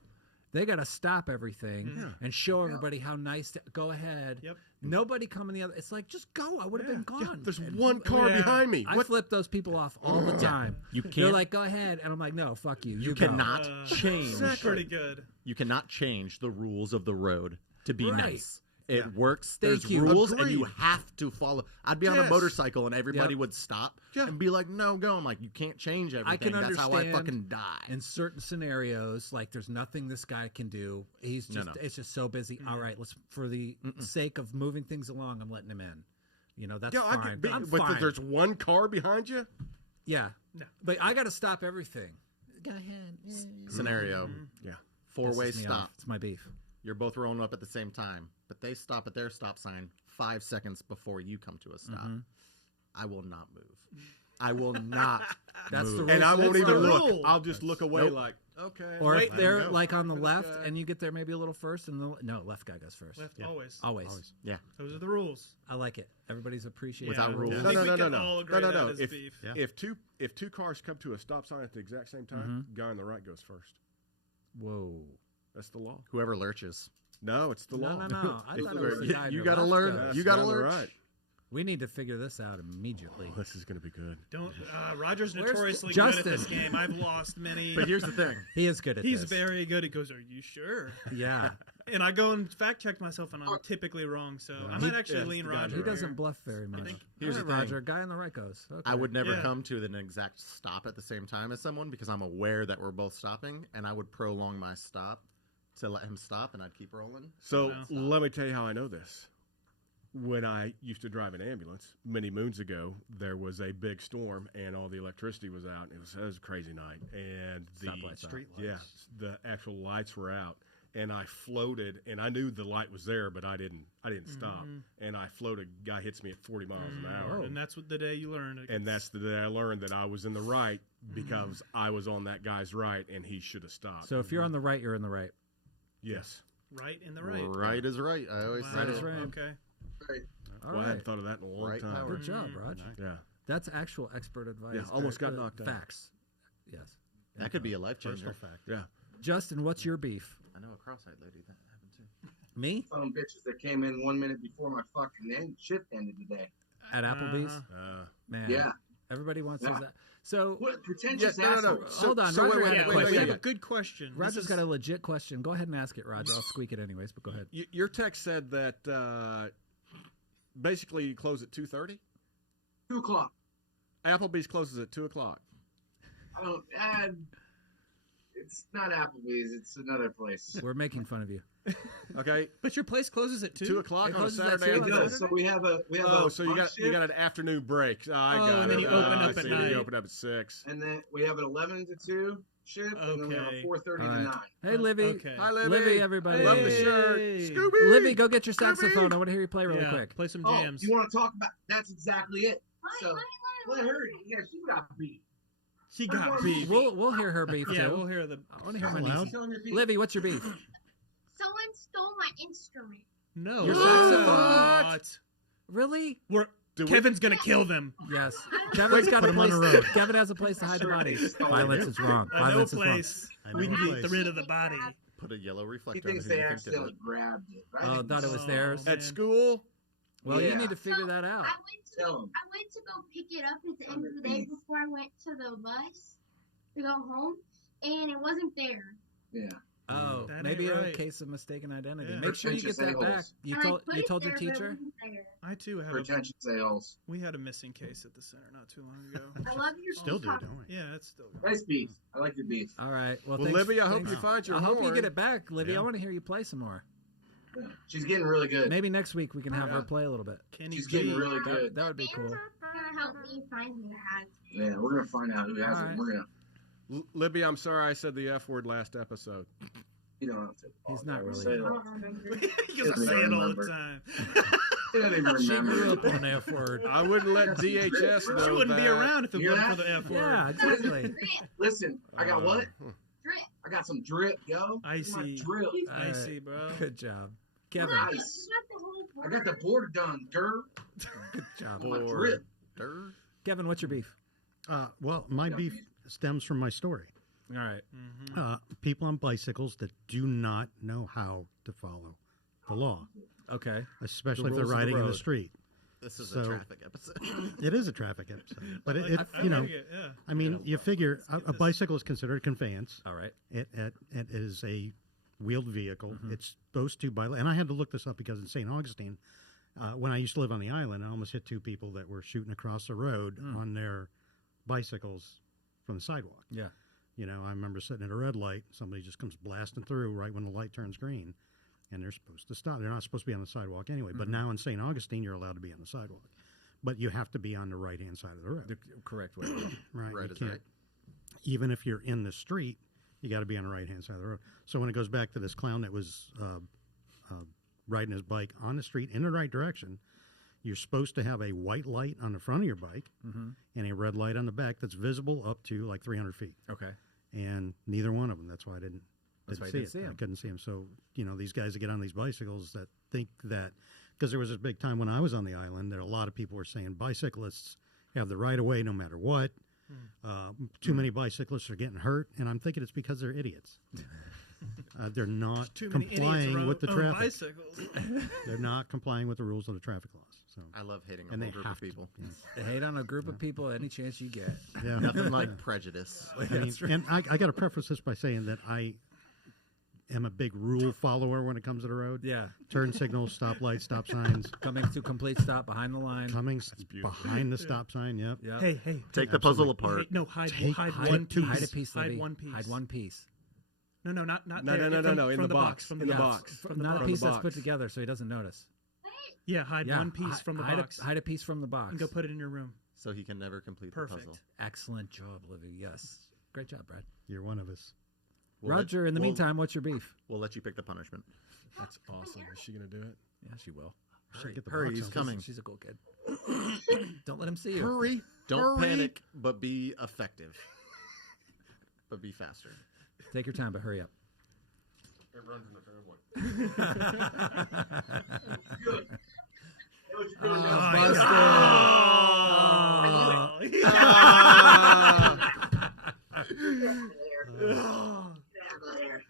they got to stop everything and show everybody how nice. Go ahead. Yep. Nobody coming the other. It's like just go. I would have been Yeah, gone. there's And one car Yeah. behind me. I What? flip those people off all the time. You They're can't. like, go ahead, and I'm like, no, fuck you. You go. cannot change. That's pretty good. You cannot change the rules of the road to be Right. nice. It works. Thank There's you. rules, and Agreed. you have to follow. I'd be on a Yes. motorcycle, and everybody Yep. would stop Yeah. and be like, "No, go." I'm like, "You can't change everything. I can That's how I understand fucking die." in certain scenarios, like there's nothing this guy can do. He's just No. it's just so busy. All right, let's for the sake of moving things along, I'm letting him in. You know, that's Yeah, I fine. could be, I'm but fine. there's one car behind you. Yeah. No. But I got to stop everything. Go ahead. Scenario: Yeah. four-way Pisses me off. stop. It's my beef. You're both rolling up at the same time, but they stop at their stop sign 5 seconds before you come to a stop. I will not move. I will not. That's the move. rule. And I won't That's even the look. rule. I'll just look away Nope. like, okay. Or Wait, if let they're him go. like on the This left guy. and you get there maybe a little first, and left guy goes first. Left Yeah. always. Always. Yeah. Those are the rules. I like it. Everybody's appreciating Without the rules. I No, think no, we no, can no, all no. agree No, no, that no. is beef. Yeah. If two cars come to a stop sign at the exact same time, guy on the right goes first. Whoa. That's the law. Whoever lurches. No, it's the No, law. no. I If thought it was the you- guy you to gotta left learn. goes. You That's gotta guy on the lurch. right. We need to figure this out immediately. Oh, this is going to be good. Don't. Roger's Where's notoriously good at Justin? this game. I've lost many. But here's the thing. He is good at He's this. very good. He goes, "Are you sure?" Yeah. And I go and fact check myself, and I'm typically wrong. So I might actually lean Roger. He doesn't bluff very much. Here's the thing. Roger, guy on the right goes. Okay. I would never come to an exact stop at the same time as someone because I'm aware that we're both stopping, and I would prolong my stop to let him stop, and I'd keep rolling. So let me tell you how I know this. When I used to drive an ambulance many moons ago, there was a big storm and all the electricity was out. It was a crazy night, and the street lights. Yeah, the actual lights were out, and I floated, and I knew the light was there, but I didn't stop, and I floated. Guy hits me at 40 miles an hour, and that's what the day you learned. And that's the day I learned that I was in the right because I was on that guy's right, and he should have stopped. So if you're on the right, you're in the right. Yes. Right in the right. Right is right. I always say right is right. Okay. Right. All Well, right. I hadn't thought of that in a long time. power. Good job, Raj. Yeah. That's actual expert advice. Yeah, almost got knocked out. Facts. Yes. That could be a life changer. fact. Yeah. Justin, what's your beef? I know a cross-eyed lady that happened too. Me? Some bitches that came in 1 minute before my fucking shift ended today. At Applebee's? Man. Yeah. Everybody wants Yeah. that. So, What pretentious Yeah, no. assholes. hold on. So Roger, wait, had a wait, question. We have a good question. Roger's got a legit question. Go ahead and ask it, Roger. I'll squeak it anyways, but go ahead. Your text said that basically you close at 2:30. 2 o'clock. Applebee's closes at 2 o'clock. I don't. It's not Applebee's. It's another place. We're making fun of you. Okay. But your place closes at 2? 2 o'clock It on a closes at Saturday. 2 It on does. So we have a So you got an afternoon break. I got and it. then you open up I at see. night. You open up at 6. and then we have an 11 to 2 shift, and then we have Okay. a 4:30 All to right. 9. Hey, Livy. Okay. Hi, Libby. Livy, everybody. Love the shirt. Hey. Scooby. Livy, go get your saxophone. I want to hear you play really Yeah, quick. play some Oh, jams. you want to talk about? That's exactly it. So let her. Yeah, she got beat. She got beef. We'll hear her beef, Yeah, too. we'll hear the. I want to hear my Loud. niece. Telling your beat. Livy, what's your beef? Someone stole my instrument. No. Your saxophone? What? Really? Kevin's gonna kill them. Yes. Kevin's got put a him on place. the road. Kevin has a place to hide the bodies. Sure. Violence is wrong. I know a Violence is wrong. place I know we can a get place. rid of the body. Put a yellow He reflector on thinks who they you think did accidentally it. grabbed it. I Oh, think thought it was Oh, theirs. man. At school? Well, you Yeah. need to figure that out. I went to Tell 'em. go pick it up at the end of the day before I went to the bus to go home, and it wasn't there. Yeah. Oh, That maybe ain't a right. case of mistaken identity. Yeah. Make sure you get that back. Pretentious You And I told put you it told your there, but it teacher. wasn't there. I too have Pretentious sales. we had a missing case at the center not too long ago. I love your Still do, talk. don't we? Yeah, that's still going. Nice beef. I like your beef. All right. Well, Well, thanks, Libby, I hope thanks. you find your I hope you horn. get it back, Libby. Yeah. I want to hear you play some more. Yeah. She's getting really good. Maybe next week we can have her Yeah. play a little bit. Kenny She's G. getting really good. That would be cool. Gonna help me find who has it. Yeah, we're gonna find out who has All it. right. We're gonna. Libby, I'm sorry I said the F word last episode. You don't have to. He's not apologize. really- Say I it. don't remember. Because I say it all the time. You don't even She remember. grew up on the F word. I wouldn't let DHS know She wouldn't be that. around if it Hear wasn't that? for the F word. Yeah, exactly. Drip, Listen, I got what? drip. I got some drip, yo. I Come on, see. Drip. I All see, bro. Good job, Kevin. Look, Nice. you got the whole I got the board. border done, dirt. Good job, On my drip. Durr. Kevin. What's your beef? Well, my Yeah. beef stems from my story. All right. People on bicycles that do not know how to follow the law, Okay. especially The if they're rules of the riding in the road. street. This is So- a traffic episode. It is a traffic episode, but it I you know, like it, yeah. I mean, you figure a bicycle is considered a conveyance. All right. It is a wheeled vehicle. It's supposed to and I had to look this up because in St. Augustine, when I used to live on the island, I almost hit 2 people that were shooting across the road on their bicycles from the sidewalk. Yeah. You know, I remember sitting at a red light. Somebody just comes blasting through right when the light turns green, and they're supposed to stop. They're not supposed to be on the sidewalk anyway. But now in St. Augustine, you're allowed to be on the sidewalk, but you have to be on the right-hand side of the road. The correct way. Right, Right you is can't- right. Even if you're in the street, you got to be on the right-hand side of the road. So when it goes back to this clown that was riding his bike on the street in the right direction, you're supposed to have a white light on the front of your bike and a red light on the back that's visible up to like 300 feet. Okay. And neither one of them. That's why I didn't That's why you see didn't it. see I 'em. couldn't see them. So you know, these guys that get on these bicycles that think that because there was this big time when I was on the island that a lot of people were saying bicyclists have the right of way no matter what. Too many bicyclists are getting hurt, and I'm thinking it's because they're idiots. They're not Too many complying with the own traffic. bicycles. They're not complying with the rules of the traffic laws. So I love hating a and whole they group have of people. They hate on a group of people any chance you get. yeah. Nothing like prejudice. I mean, and I got to preface this by saying that I am a big rule follower when it comes to the road. Yeah. Turn signals, stoplights, stop signs. Coming to complete stop behind the line. Coming behind the stop sign. Yep. Hey. Take the puzzle apart. Hey, no, hide one piece. Hide a piece. Hide Libby. one piece. Hide one piece. No, not No, there. no. In From the box. From In the the box. box. Not a From piece the that's box. put together so he doesn't notice. Yeah, hide one piece from the box. Hide a piece from the box. And go put it in your room. So he can never complete Perfect. the puzzle. Excellent job, Livy. Yes. Great job, Brad. You're one of us. Roger, in the meantime, what's your beef? We'll let you pick the punishment. That's awesome. Is she going to do it? Yeah, she will. Hurry, he's coming. She's a cool kid. Don't let him see you. Hurry. Don't panic, but be effective. But be faster. Take your time, but hurry up. It runs in the family.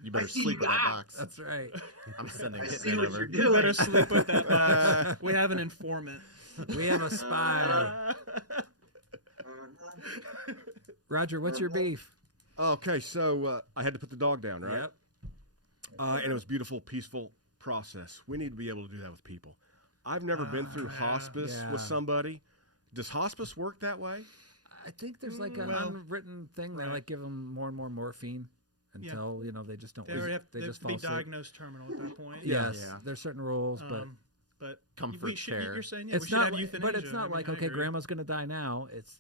You better sleep with that box. That's right. I'm sending I it see what over. you're You doing. better sleep with that box. We have an informant. We have a spy. Roger, what's your beef? Okay, so I had to put the dog down, right? Yep. And it was a beautiful, peaceful process. We need to be able to do that with people. I've never been through hospice with somebody. Does hospice work that way? I think there's like an unwritten thing. They like give them more and more morphine until they just don't. They just fall be asleep. diagnosed terminal at that point. Yes, Yeah. there's certain rules, but Comfort care. You're saying it's we should not. have euthanasia. But it's not I mean, like I agree. agree. Grandma's going to die now. It's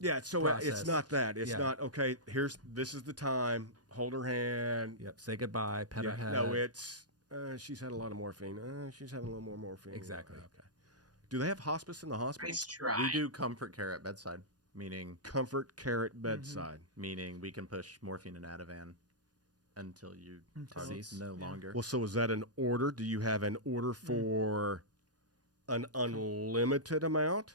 Yeah, so process. it's not that. It's not okay. This is the time. Hold her hand. Yep. Say goodbye. Pet her head. No, it's she's had a lot of morphine. She's having a little more morphine. Exactly. Okay. Do they have hospice in the hospital? Nice try. We do comfort care at bedside, meaning Comfort care at bedside. meaning we can push morphine and Ativan until you are no longer. Well, so is that an order? Do you have an order for an unlimited amount?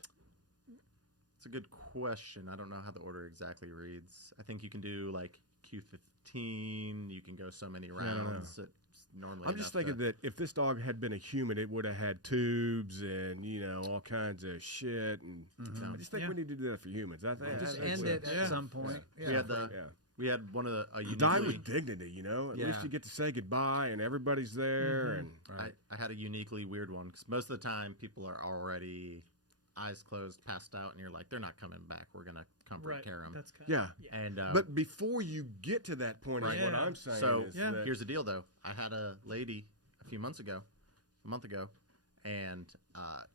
It's a good question. I don't know how the order exactly reads. I think you can do like Q15. You can go so many rounds. It's normally I'm just thinking that if this dog had been a human, it would have had tubes and all kinds of shit. And I just think we need to do that for humans. I think Just end it at some point. Yeah. We had one of the die with dignity. At least you get to say goodbye and everybody's there. And I had a uniquely weird one because most of the time people are already eyes closed, passed out, and you're like, they're not coming back. We're gonna comfort care them. That's And but before you get to that point, is what I'm saying. So is that here's the deal, though. I had a lady a month ago, and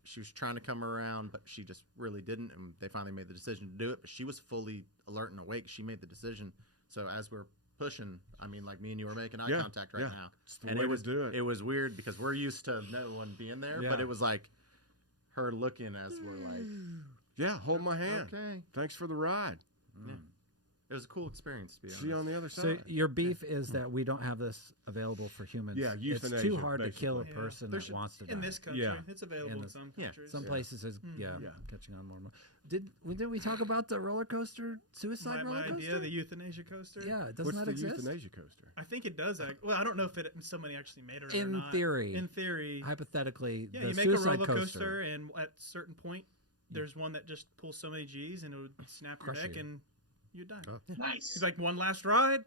she was trying to come around, but she just really didn't. And they finally made the decision to do it. But she was fully alert and awake. She made the decision. So as we're pushing, I mean, like me and you are making eye contact right now, It's the and way it was to do it. It was weird because we're used to no one being there, but it was like her looking as we're like, hold my hand. Okay. Thanks for the ride. Yeah. It was a cool experience to be honest. See you on the other So side. your beef is that we don't have this available for humans. Yeah, it's euthanasia, too hard to kill a basically. person that wants to die. in this country. Yeah. It's available in some countries. Some places is Yeah. catching on more and more. Did we talk about the roller coaster suicide roller My coaster? idea, the euthanasia coaster. Yeah, doesn't What's that the exist? euthanasia coaster? I think it does. Well, I don't know if somebody actually made it or In not. theory. In theory. Hypothetically, Yeah, the you make a suicide roller coaster. coaster, and at a certain point, there's one that just pulls so many G's, and it would snap your Crush neck, you. and you die. Nice. It's like one last ride.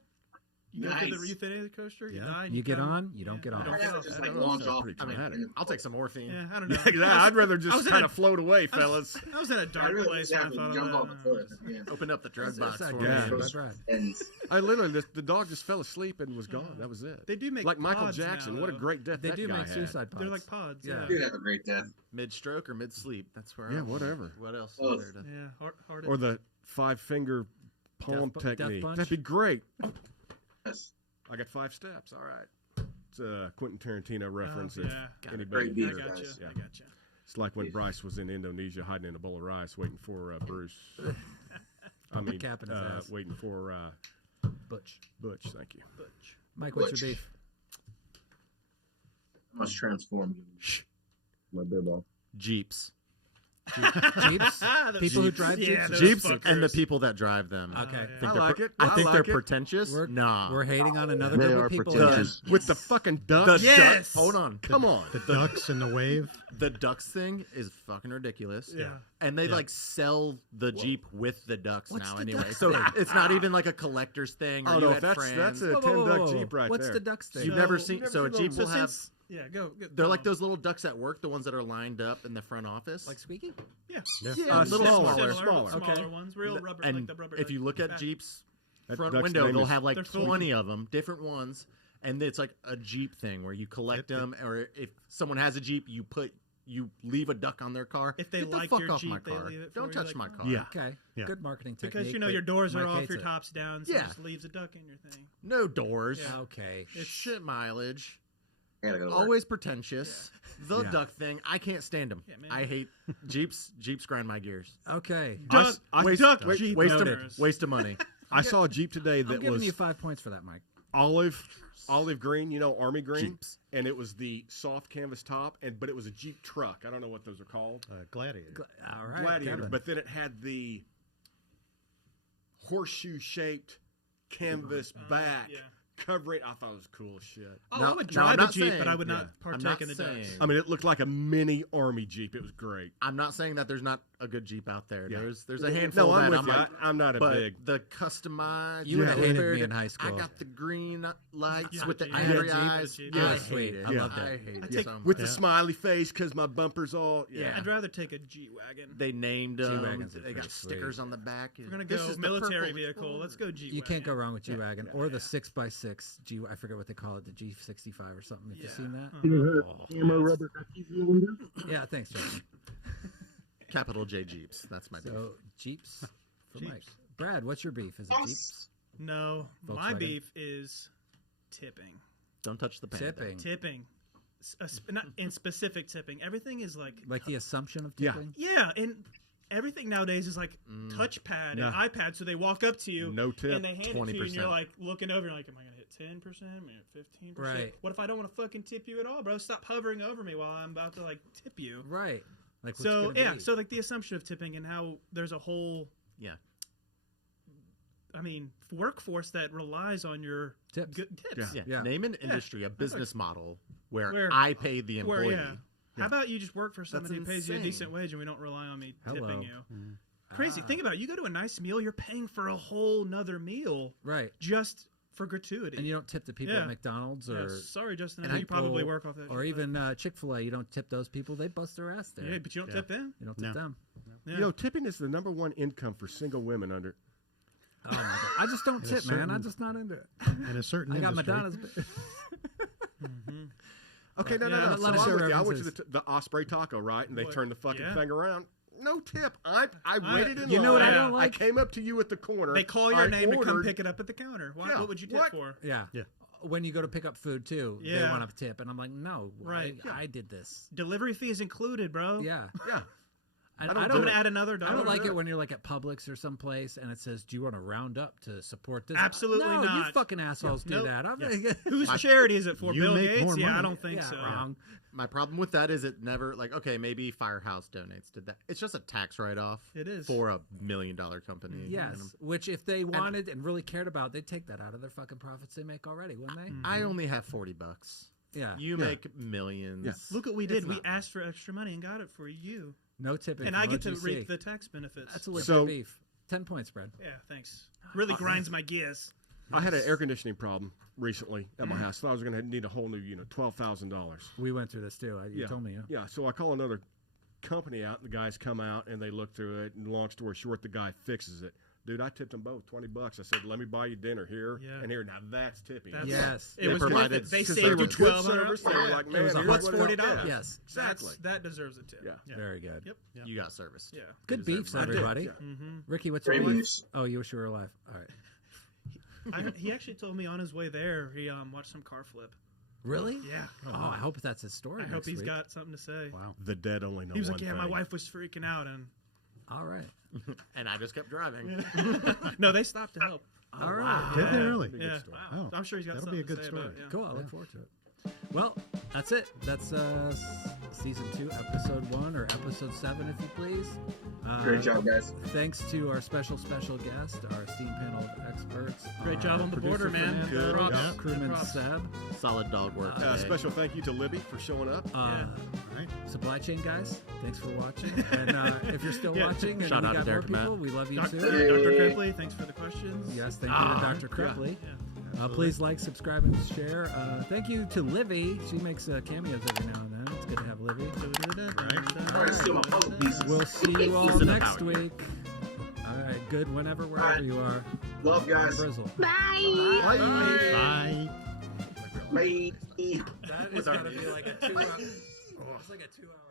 You go through the Nice. euthanasia coaster, you Yeah. die. And You get come- on, you don't get you off. I'd have to just I like don't launch know. off. pretty I mean, dramatic. I'll take some morphine. Yeah, I don't know. Yeah, I'd rather I just was kind at of float away, fellas. I was at a I dark really place just when I have to thought jump of off that. the cliff. Yeah. Open up the drug It's box that for good. Yeah. me. That's right. And I literally, the dog just fell asleep and was gone. That was it. They do make like Michael pods Jackson. now, what a though. great death They that do guy make had. suicide pods. They're like pods. Yeah. Yeah. dude have a great death. Mid-stroke or mid-sleep. That's where. Yeah, whatever. What else Oh. is there to? Yeah. Hard Or the 5-finger palm Death technique. punch? That'd be great. Yes. I got 5 steps. All right. It's a Quentin Tarantino reference. If yeah. anybody Great I beef, knows. got you. guys. Yeah. I got you. It's like when Bryce was in Indonesia hiding in a bowl of rice waiting for Bruce. I mean, cap in his ass. waiting for Butch. Butch. Thank you. Mike, what's Butch. your beef? I must transform my bib off. Jeeps. Jeeps? People who drive Yeah, Jeeps? those Jeeps fuckers. and the people that drive them. Okay. I like it. I think they're like it. pretentious. We're hating on another They group are of people. pretentious. With the fucking The ducks. Yes! Hold on. Come on. The ducks and the wave. The ducks thing is fucking ridiculous. Yeah. And they like sell the Jeep with the ducks What's now the anyway. ducks So thing? it's not even like a collector's thing. Or Oh you no, had that's friends. a Whoa, 10 whoa, duck whoa. Jeep right What's there. the ducks thing? You've never seen. So a Jeep So will have. since go. They're like those little ducks at work, the ones that are lined up in the front office. Like Squeaky? Yeah. Yeah, little smaller, smaller. smaller. Okay. ones, real rubber, And like the rubber. if you look at fat. Jeep's That front duck's window, name they'll is- have like They're full. 20 of them, different ones, and it's like a Jeep thing where you collect them, or if someone has a Jeep, you leave a duck on their car. If they Get the like fuck your off Jeep, my they car. leave it for Don't you, touch like, my oh. car. Yeah. Okay. Yeah. Good marketing technique. because your but doors are Mike off, hates your it. top's down, so Yeah. it just leaves a duck in your thing. No doors. Yeah. Okay. It's shit mileage. I gotta go to work. Always pretentious. The Yeah. duck thing, I can't stand them. Yeah, man. I hate Jeeps. Jeeps grind my gears. Okay. Duck, I- duck wait, Jeep Waste owners. of money. I saw a Jeep today I'm that giving was you 5 points for that, Mike. olive green, army green, Jeeps. and it was the soft canvas top, but it was a Jeep truck. I don't know what those are called. Gladiator. All right. Gladiator, Kevin. but then it had the horseshoe shaped canvas back yeah. covering. I thought it was cool as shit. Oh, Now- I would now, I'm drive a not Jeep, saying- but I would yeah. not I'm partake not in the ducks. saying- I mean, it looked like a mini army Jeep. It was great. I'm not saying that there's not a good Jeep out there. Yeah. There's a handful No, I'm that with I'm you. like, I'm not a but big. the customized. You would have yeah, hated they're- me in high school. I got the green lights Yeah, with the Jeep. I had a angry Jeep. eyes. Jeep. I Yeah, hate sweet. it. I loved it. I hate it take- so much. With the smiley face because my bumper's all. Yeah. I'd rather take a G-Wagon. They named them. G-Wagons are They got pretty stickers sweet. on the back. We're gonna This go is the military purple vehicle. Explorer. Let's go G-Wagon. You can't go wrong with G-Wagon or the yeah. 6x6 G. I forget what they call it, the G65 or something. Have you Yeah. seen that? Uh-huh. Rubber duckies in the window. Yeah, thanks, John. Capital J Jeeps. That's my beef. So Jeeps for Jeeps. Mike. Brad, what's your beef? Is it Jeeps? No, my Volkswagen. beef is tipping. Don't touch the panda. Tipping. Tipping. Not in specific tipping. Everything is like Like the assumption of Yeah. tipping? yeah, and everything nowadays is like touchpad No. and iPad. So they walk up to you No tip. and they hand it to you, and 20%. you're like looking over, and you're like, am I gonna hit 10%? Am I gonna hit 15%? Right. What if I don't want to fucking tip you at all, bro? Stop hovering over me while I'm about to like tip you. Right. Like what's So gonna yeah, be? so like the assumption of tipping and how there's a whole Yeah. workforce that relies on your Tips. good tips. Yeah. Yeah. Name an industry, a business model where, Where- I pay the Where employee. How about you just work for somebody who pays you a insane. decent wage and we don't rely on me Hello. tipping you? Crazy. Think about it. You go to a nice meal, you're paying for a whole nother meal Right. just for gratuity. And you don't tip the people Yeah. at McDonald's Yeah, or sorry, Justin. and I know you probably people- work off that. or shit, even Chick-fil-A. You don't tip those people. They bust their ass but, there. yeah, but you don't tip them. You don't tip No. them. Yeah. Tipping is the number one income for single women under. Oh my God. I just don't In a tip, man. I'm certain- just not into it. In a certain I got industry, Madonna's. Okay, no. Yeah, So let us I'm hear with you. I went to references. the Osprey Taco, right? And they What? turned the fucking Yeah. thing around. No tip. I waited in You know what line. I don't like? I came up to you at the corner. They call your I name to come ordered- pick it up at the counter. Why, Yeah, what would you tip what? for? Yeah. Yeah. When you go to pick up food too, they Yeah. want a tip, and I'm like, no, Right. I did this. Delivery fee is included, bro. Yeah. Yeah. And don't I I'm don't. gonna add another I dollar. don't like to it when you're like at Publix or someplace and it says, "Do you want to round up to support this?" Absolutely no, you not. fucking assholes do Nope. that. I'm Whose charity is it for? You Bill make Gates? more Yeah, I money. don't think yeah, so. wrong. My problem with that is it never like okay maybe Firehouse donates to that. It's just a tax write off. It is. for $1 million company. Yes, which if they wanted and really cared about, they'd take that out of their fucking profits they make already, wouldn't they? I only have $40. Yeah. You make millions. Yeah. Look what we It's did. We not. asked for extra money and got it for you. No tipping. And from I get to OGC. reap the tax benefits. That's a legit So- beef. 10 points, Brad. Yeah, thanks. Really grinds my gears. I had an air conditioning problem recently at my Mm-hmm. house. Thought I was going to need a whole new, $12,000. We went through this too. You told me. Yeah. Yeah, so I call another company out, and the guys come out, and they look through it, and long story short, the guy fixes it. Dude, I tipped them both $20. I said, let me buy you dinner here Yeah. and here. Now that's tipping. That's- Yes. It was worth provided- it. They 'cause saved they you were good $1,200. service. They were like, It man, was here's What's what it is. $40? Yeah, Yes. exactly. That deserves a tip. Yeah. Very good. Yep. You got serviced. Yeah. Good beefs, I did, everybody. yeah. Mm-hmm. Ricky, what's your Great beef? beefs. Oh, you wish you were alive. All right. He actually told me on his way there he watched some car flip. Really? Yeah. Oh, I hope that's his story. I hope next he's week. got something to say. Wow. The dead only know He was one like, "Yeah, my thing. wife was freaking out," and All right. And I just kept driving. no, they stopped to help. All right. Did they really? Good Yeah, story. Oh, I'm sure he's got that'll something be a good to say story. about it. Yeah. Cool. I look forward to it. Well, that's it. That's Season 2, Episode 1, or Episode 7, if you please. Great job, guys. Thanks to our special guest, our esteemed panel of experts. Great job on the border, man. Good. Props. Crewman Props. Seb. Solid dog work. Special thank you to Libby for showing up. Supply chain guys, thanks for watching. And if you're still watching, and Shout we out got to more Derek people, Matt. we love you Dr. too. Cripley, thanks for the questions. Yes, thank you to Dr. Cripley. Please like, subscribe, and share. Thank you to Livy. She makes cameos every now and then. It's good to have Livy. We'll see you all next week. All right, good whenever, wherever you are. Love, guys. Brizzle. Bye. Bye. Bye. That is going to be like a 2 hour. It's like a 2 hour.